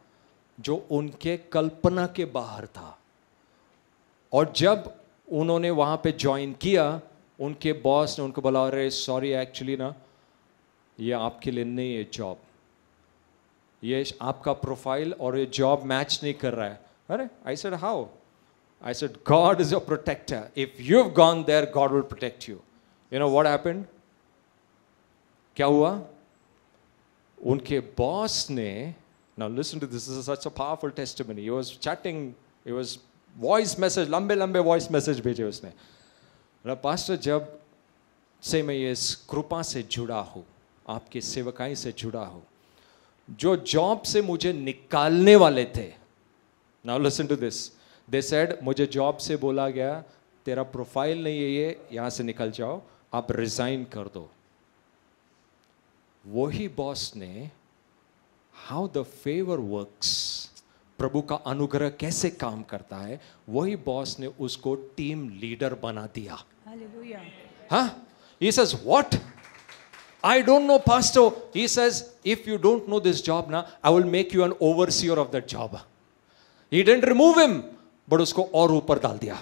जो उनके कल्पना के बाहर था. और जब उन्होंने वहाँ पे ज्वाइन किया उनके बॉस ने उनको बोला अरे सॉरी एक्चुअली ना ये आपके लिए नहीं है जॉब, ये आपका प्रोफाइल और ये जॉब मैच नहीं कर रहा है. अरे I said how? I said, God is your protector. If you've gone there, God will protect you. You know what happened? क्या हुआ? उनके बॉस ने, now listen to this, this is such a powerful testimony. He was chatting, he was voice message, लंबे voice message भेजे उसने. पास्टर जब से मैं ये कृपा से जुड़ा हूँ, आपके सेवकाई से जुड़ा हूँ, जो जॉब से मुझे निकालने वाले थे, now listen to this. They said, मुझे जॉब से बोला गया तेरा प्रोफाइल नहीं है ये, यहाँ से निकल जाओ, आप रिजाइन कर दो. वही बॉस ने, हाउ द फेवर वर्क्स, प्रभु का अनुग्रह कैसे काम करता है, वही बॉस ने उसको टीम लीडर बना दिया. Hallelujah. Huh? He says, what? I don't know, pastor. He says, if you don't know this job now, I will make you an overseer of that job. He didn't remove him, but उसको और ऊपर डाल दिया.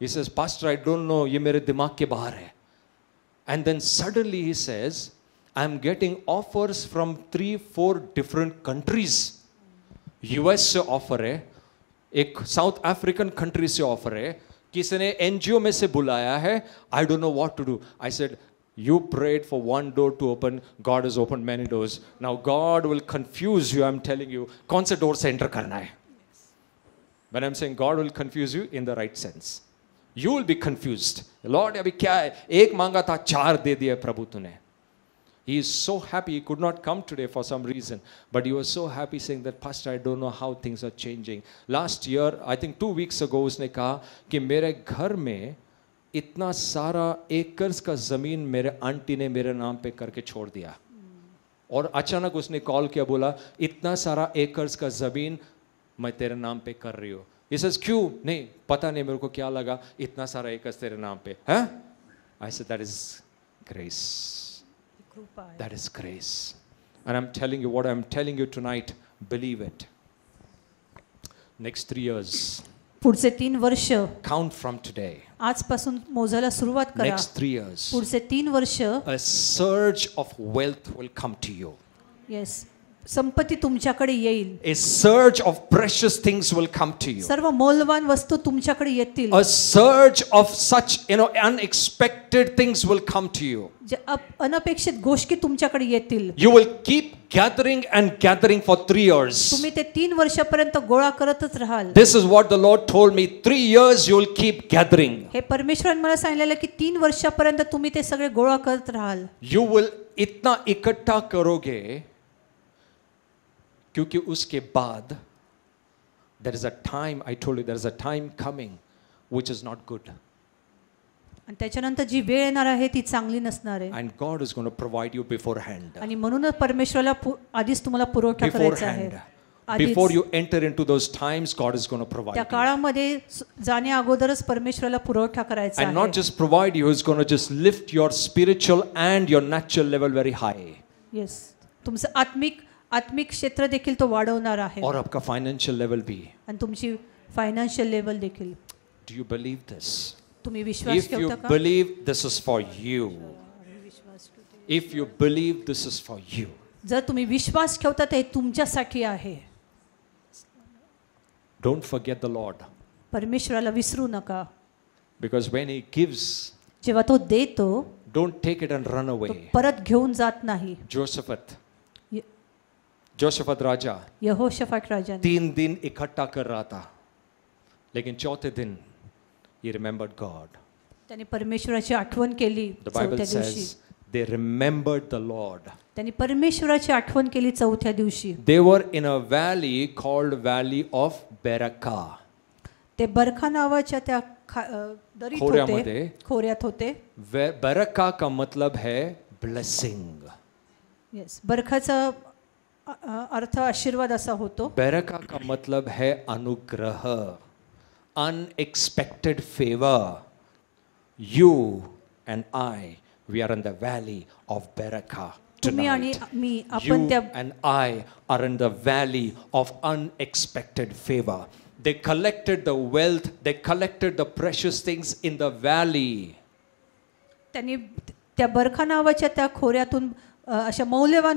He says, pastor, I don't know, ये मेरे दिमाग के बाहर है. And then suddenly he says, I'm getting offers from 3-4 different countries. US से ऑफर है, एक साउथ अफ्रीकन कंट्री से ऑफर है, किसी ने एनजीओ में से बुलाया है. I don't know what to do. I said, you prayed for one door to open, God has opened many doors. Now God will confuse you, I'm telling you, कौन से door से enter करना है. When I'm saying God will confuse you in the right sense. You will be confused. Lord, अभी क्या है? एक मांगा था, 4 दे दिए प्रभु तूने. He is so happy. He could not come today for some reason, but he was so happy saying that, Pastor, I don't know how things are changing. Last year, I think 2 weeks ago, उसने कहा कि मेरे घर में इतना सारा एकर्स का जमीन मेरे आंटी ने मेरे नाम पे करके छोड़ दिया. और अचानक उसने कॉल किया, बोला इतना सारा एकर्स का जमीन मैं तेरे नाम पे कर रही हूँ. He says, क्यों? नहीं पता नहीं मेरे को क्या लगा, इतना सारा एकर्स तेरे नाम पे. हैं? I said, that is grace. That is grace. And I'm telling you what I'm telling you tonight, believe it. Next 3 years. पुढचे 3 वर्ष Count from today. आजपासून मोजायला सुरुवात करा. Next 3 years. पुढचे 3 वर्ष A surge of wealth will come to you. Yes संपत्ती तुमच्याकडे येईल. A surge of precious things will come to you. सर्व मौल्यवान वस्तू तुमच्याकडे येतील. A surge of such, unexpected things will come to you. जे अनपेक्षित गोष्टी तुमच्याकडे येतील. You will keep gathering and gathering for 3 years. तुम्ही ते 3 वर्षापर्यंत गोळा करतच राहाल. This is what the Lord told me. 3 years you will keep gathering. हे परमेश्वराने मला सांगितलेलं की 3 वर्षापर्यंत तुम्ही ते सगळे गोळा करत राहाल. You will इतना इकट्ठा करोगे क्योंकि उसके बाद there is a time, I told you, there is a time coming which is not good. आणि त्याच्यानंतर जी वेळ येणार आहे ती चांगली नसणार आहे. And God is going to provide you beforehand. आणि म्हणूनच परमेश्वराला आधीच तुम्हाला पुरवठा करायचा आहे. Before you enter into those times, God is going to provide त्या you. काळामध्ये जाण्या अगोदरच परमेश्वराला पुरवठा करायचा And आहे. not just provide you, He's going to just lift your spiritual and your natural level very high. Yes तुमचं आत्मिक क्षेत्र देखील तो वाढवणार आहे. और आपका financial level भी. आणि तुमची फायनान्शियल लेवल देखील. Do you believe this? तुम्ही विश्वास If you ठेवता का? believe, this is for you. If you believe, this is for you. जर तुम्ही विश्वास ठेवता ते तुमच्यासाठी आहे. Don't forget the Lord. परमेश्वराला विसरू नका. Because when He gives, जेव्हा तो देतो don't take it and run तो away. परत घेऊन जात नाही. जोशफत राजा यहोशाफाट राजाने 3 दिन इकट्ठा कर रहा था, लेकिन चौथे दिन he remembered God. त्याने परमेश्वराची आठवण केली. The Bible चौथ्या दिवशी says they remembered the Lord. त्यांनी परमेश्वराची आठवण केली चौथ्या दिवशी. They were in a valley called Valley of Berakah. ते बरखा नावाच्या त्या दरीत होते, खोऱ्यात होते. बरका का मतलब है blessing. येस बरखाचा अर्थ आशीर्वाद असा होतो. बरका का मतलब है अनुग्रह, unexpected favor. You and I, we are in the valley of Berakah tonight. You and I are in the valley of unexpected favor. They collected the wealth, they collected the precious things in the valley. त्यांनी त्या बरखा नावाच्या त्या खोऱ्यातून अशा मौल्यवान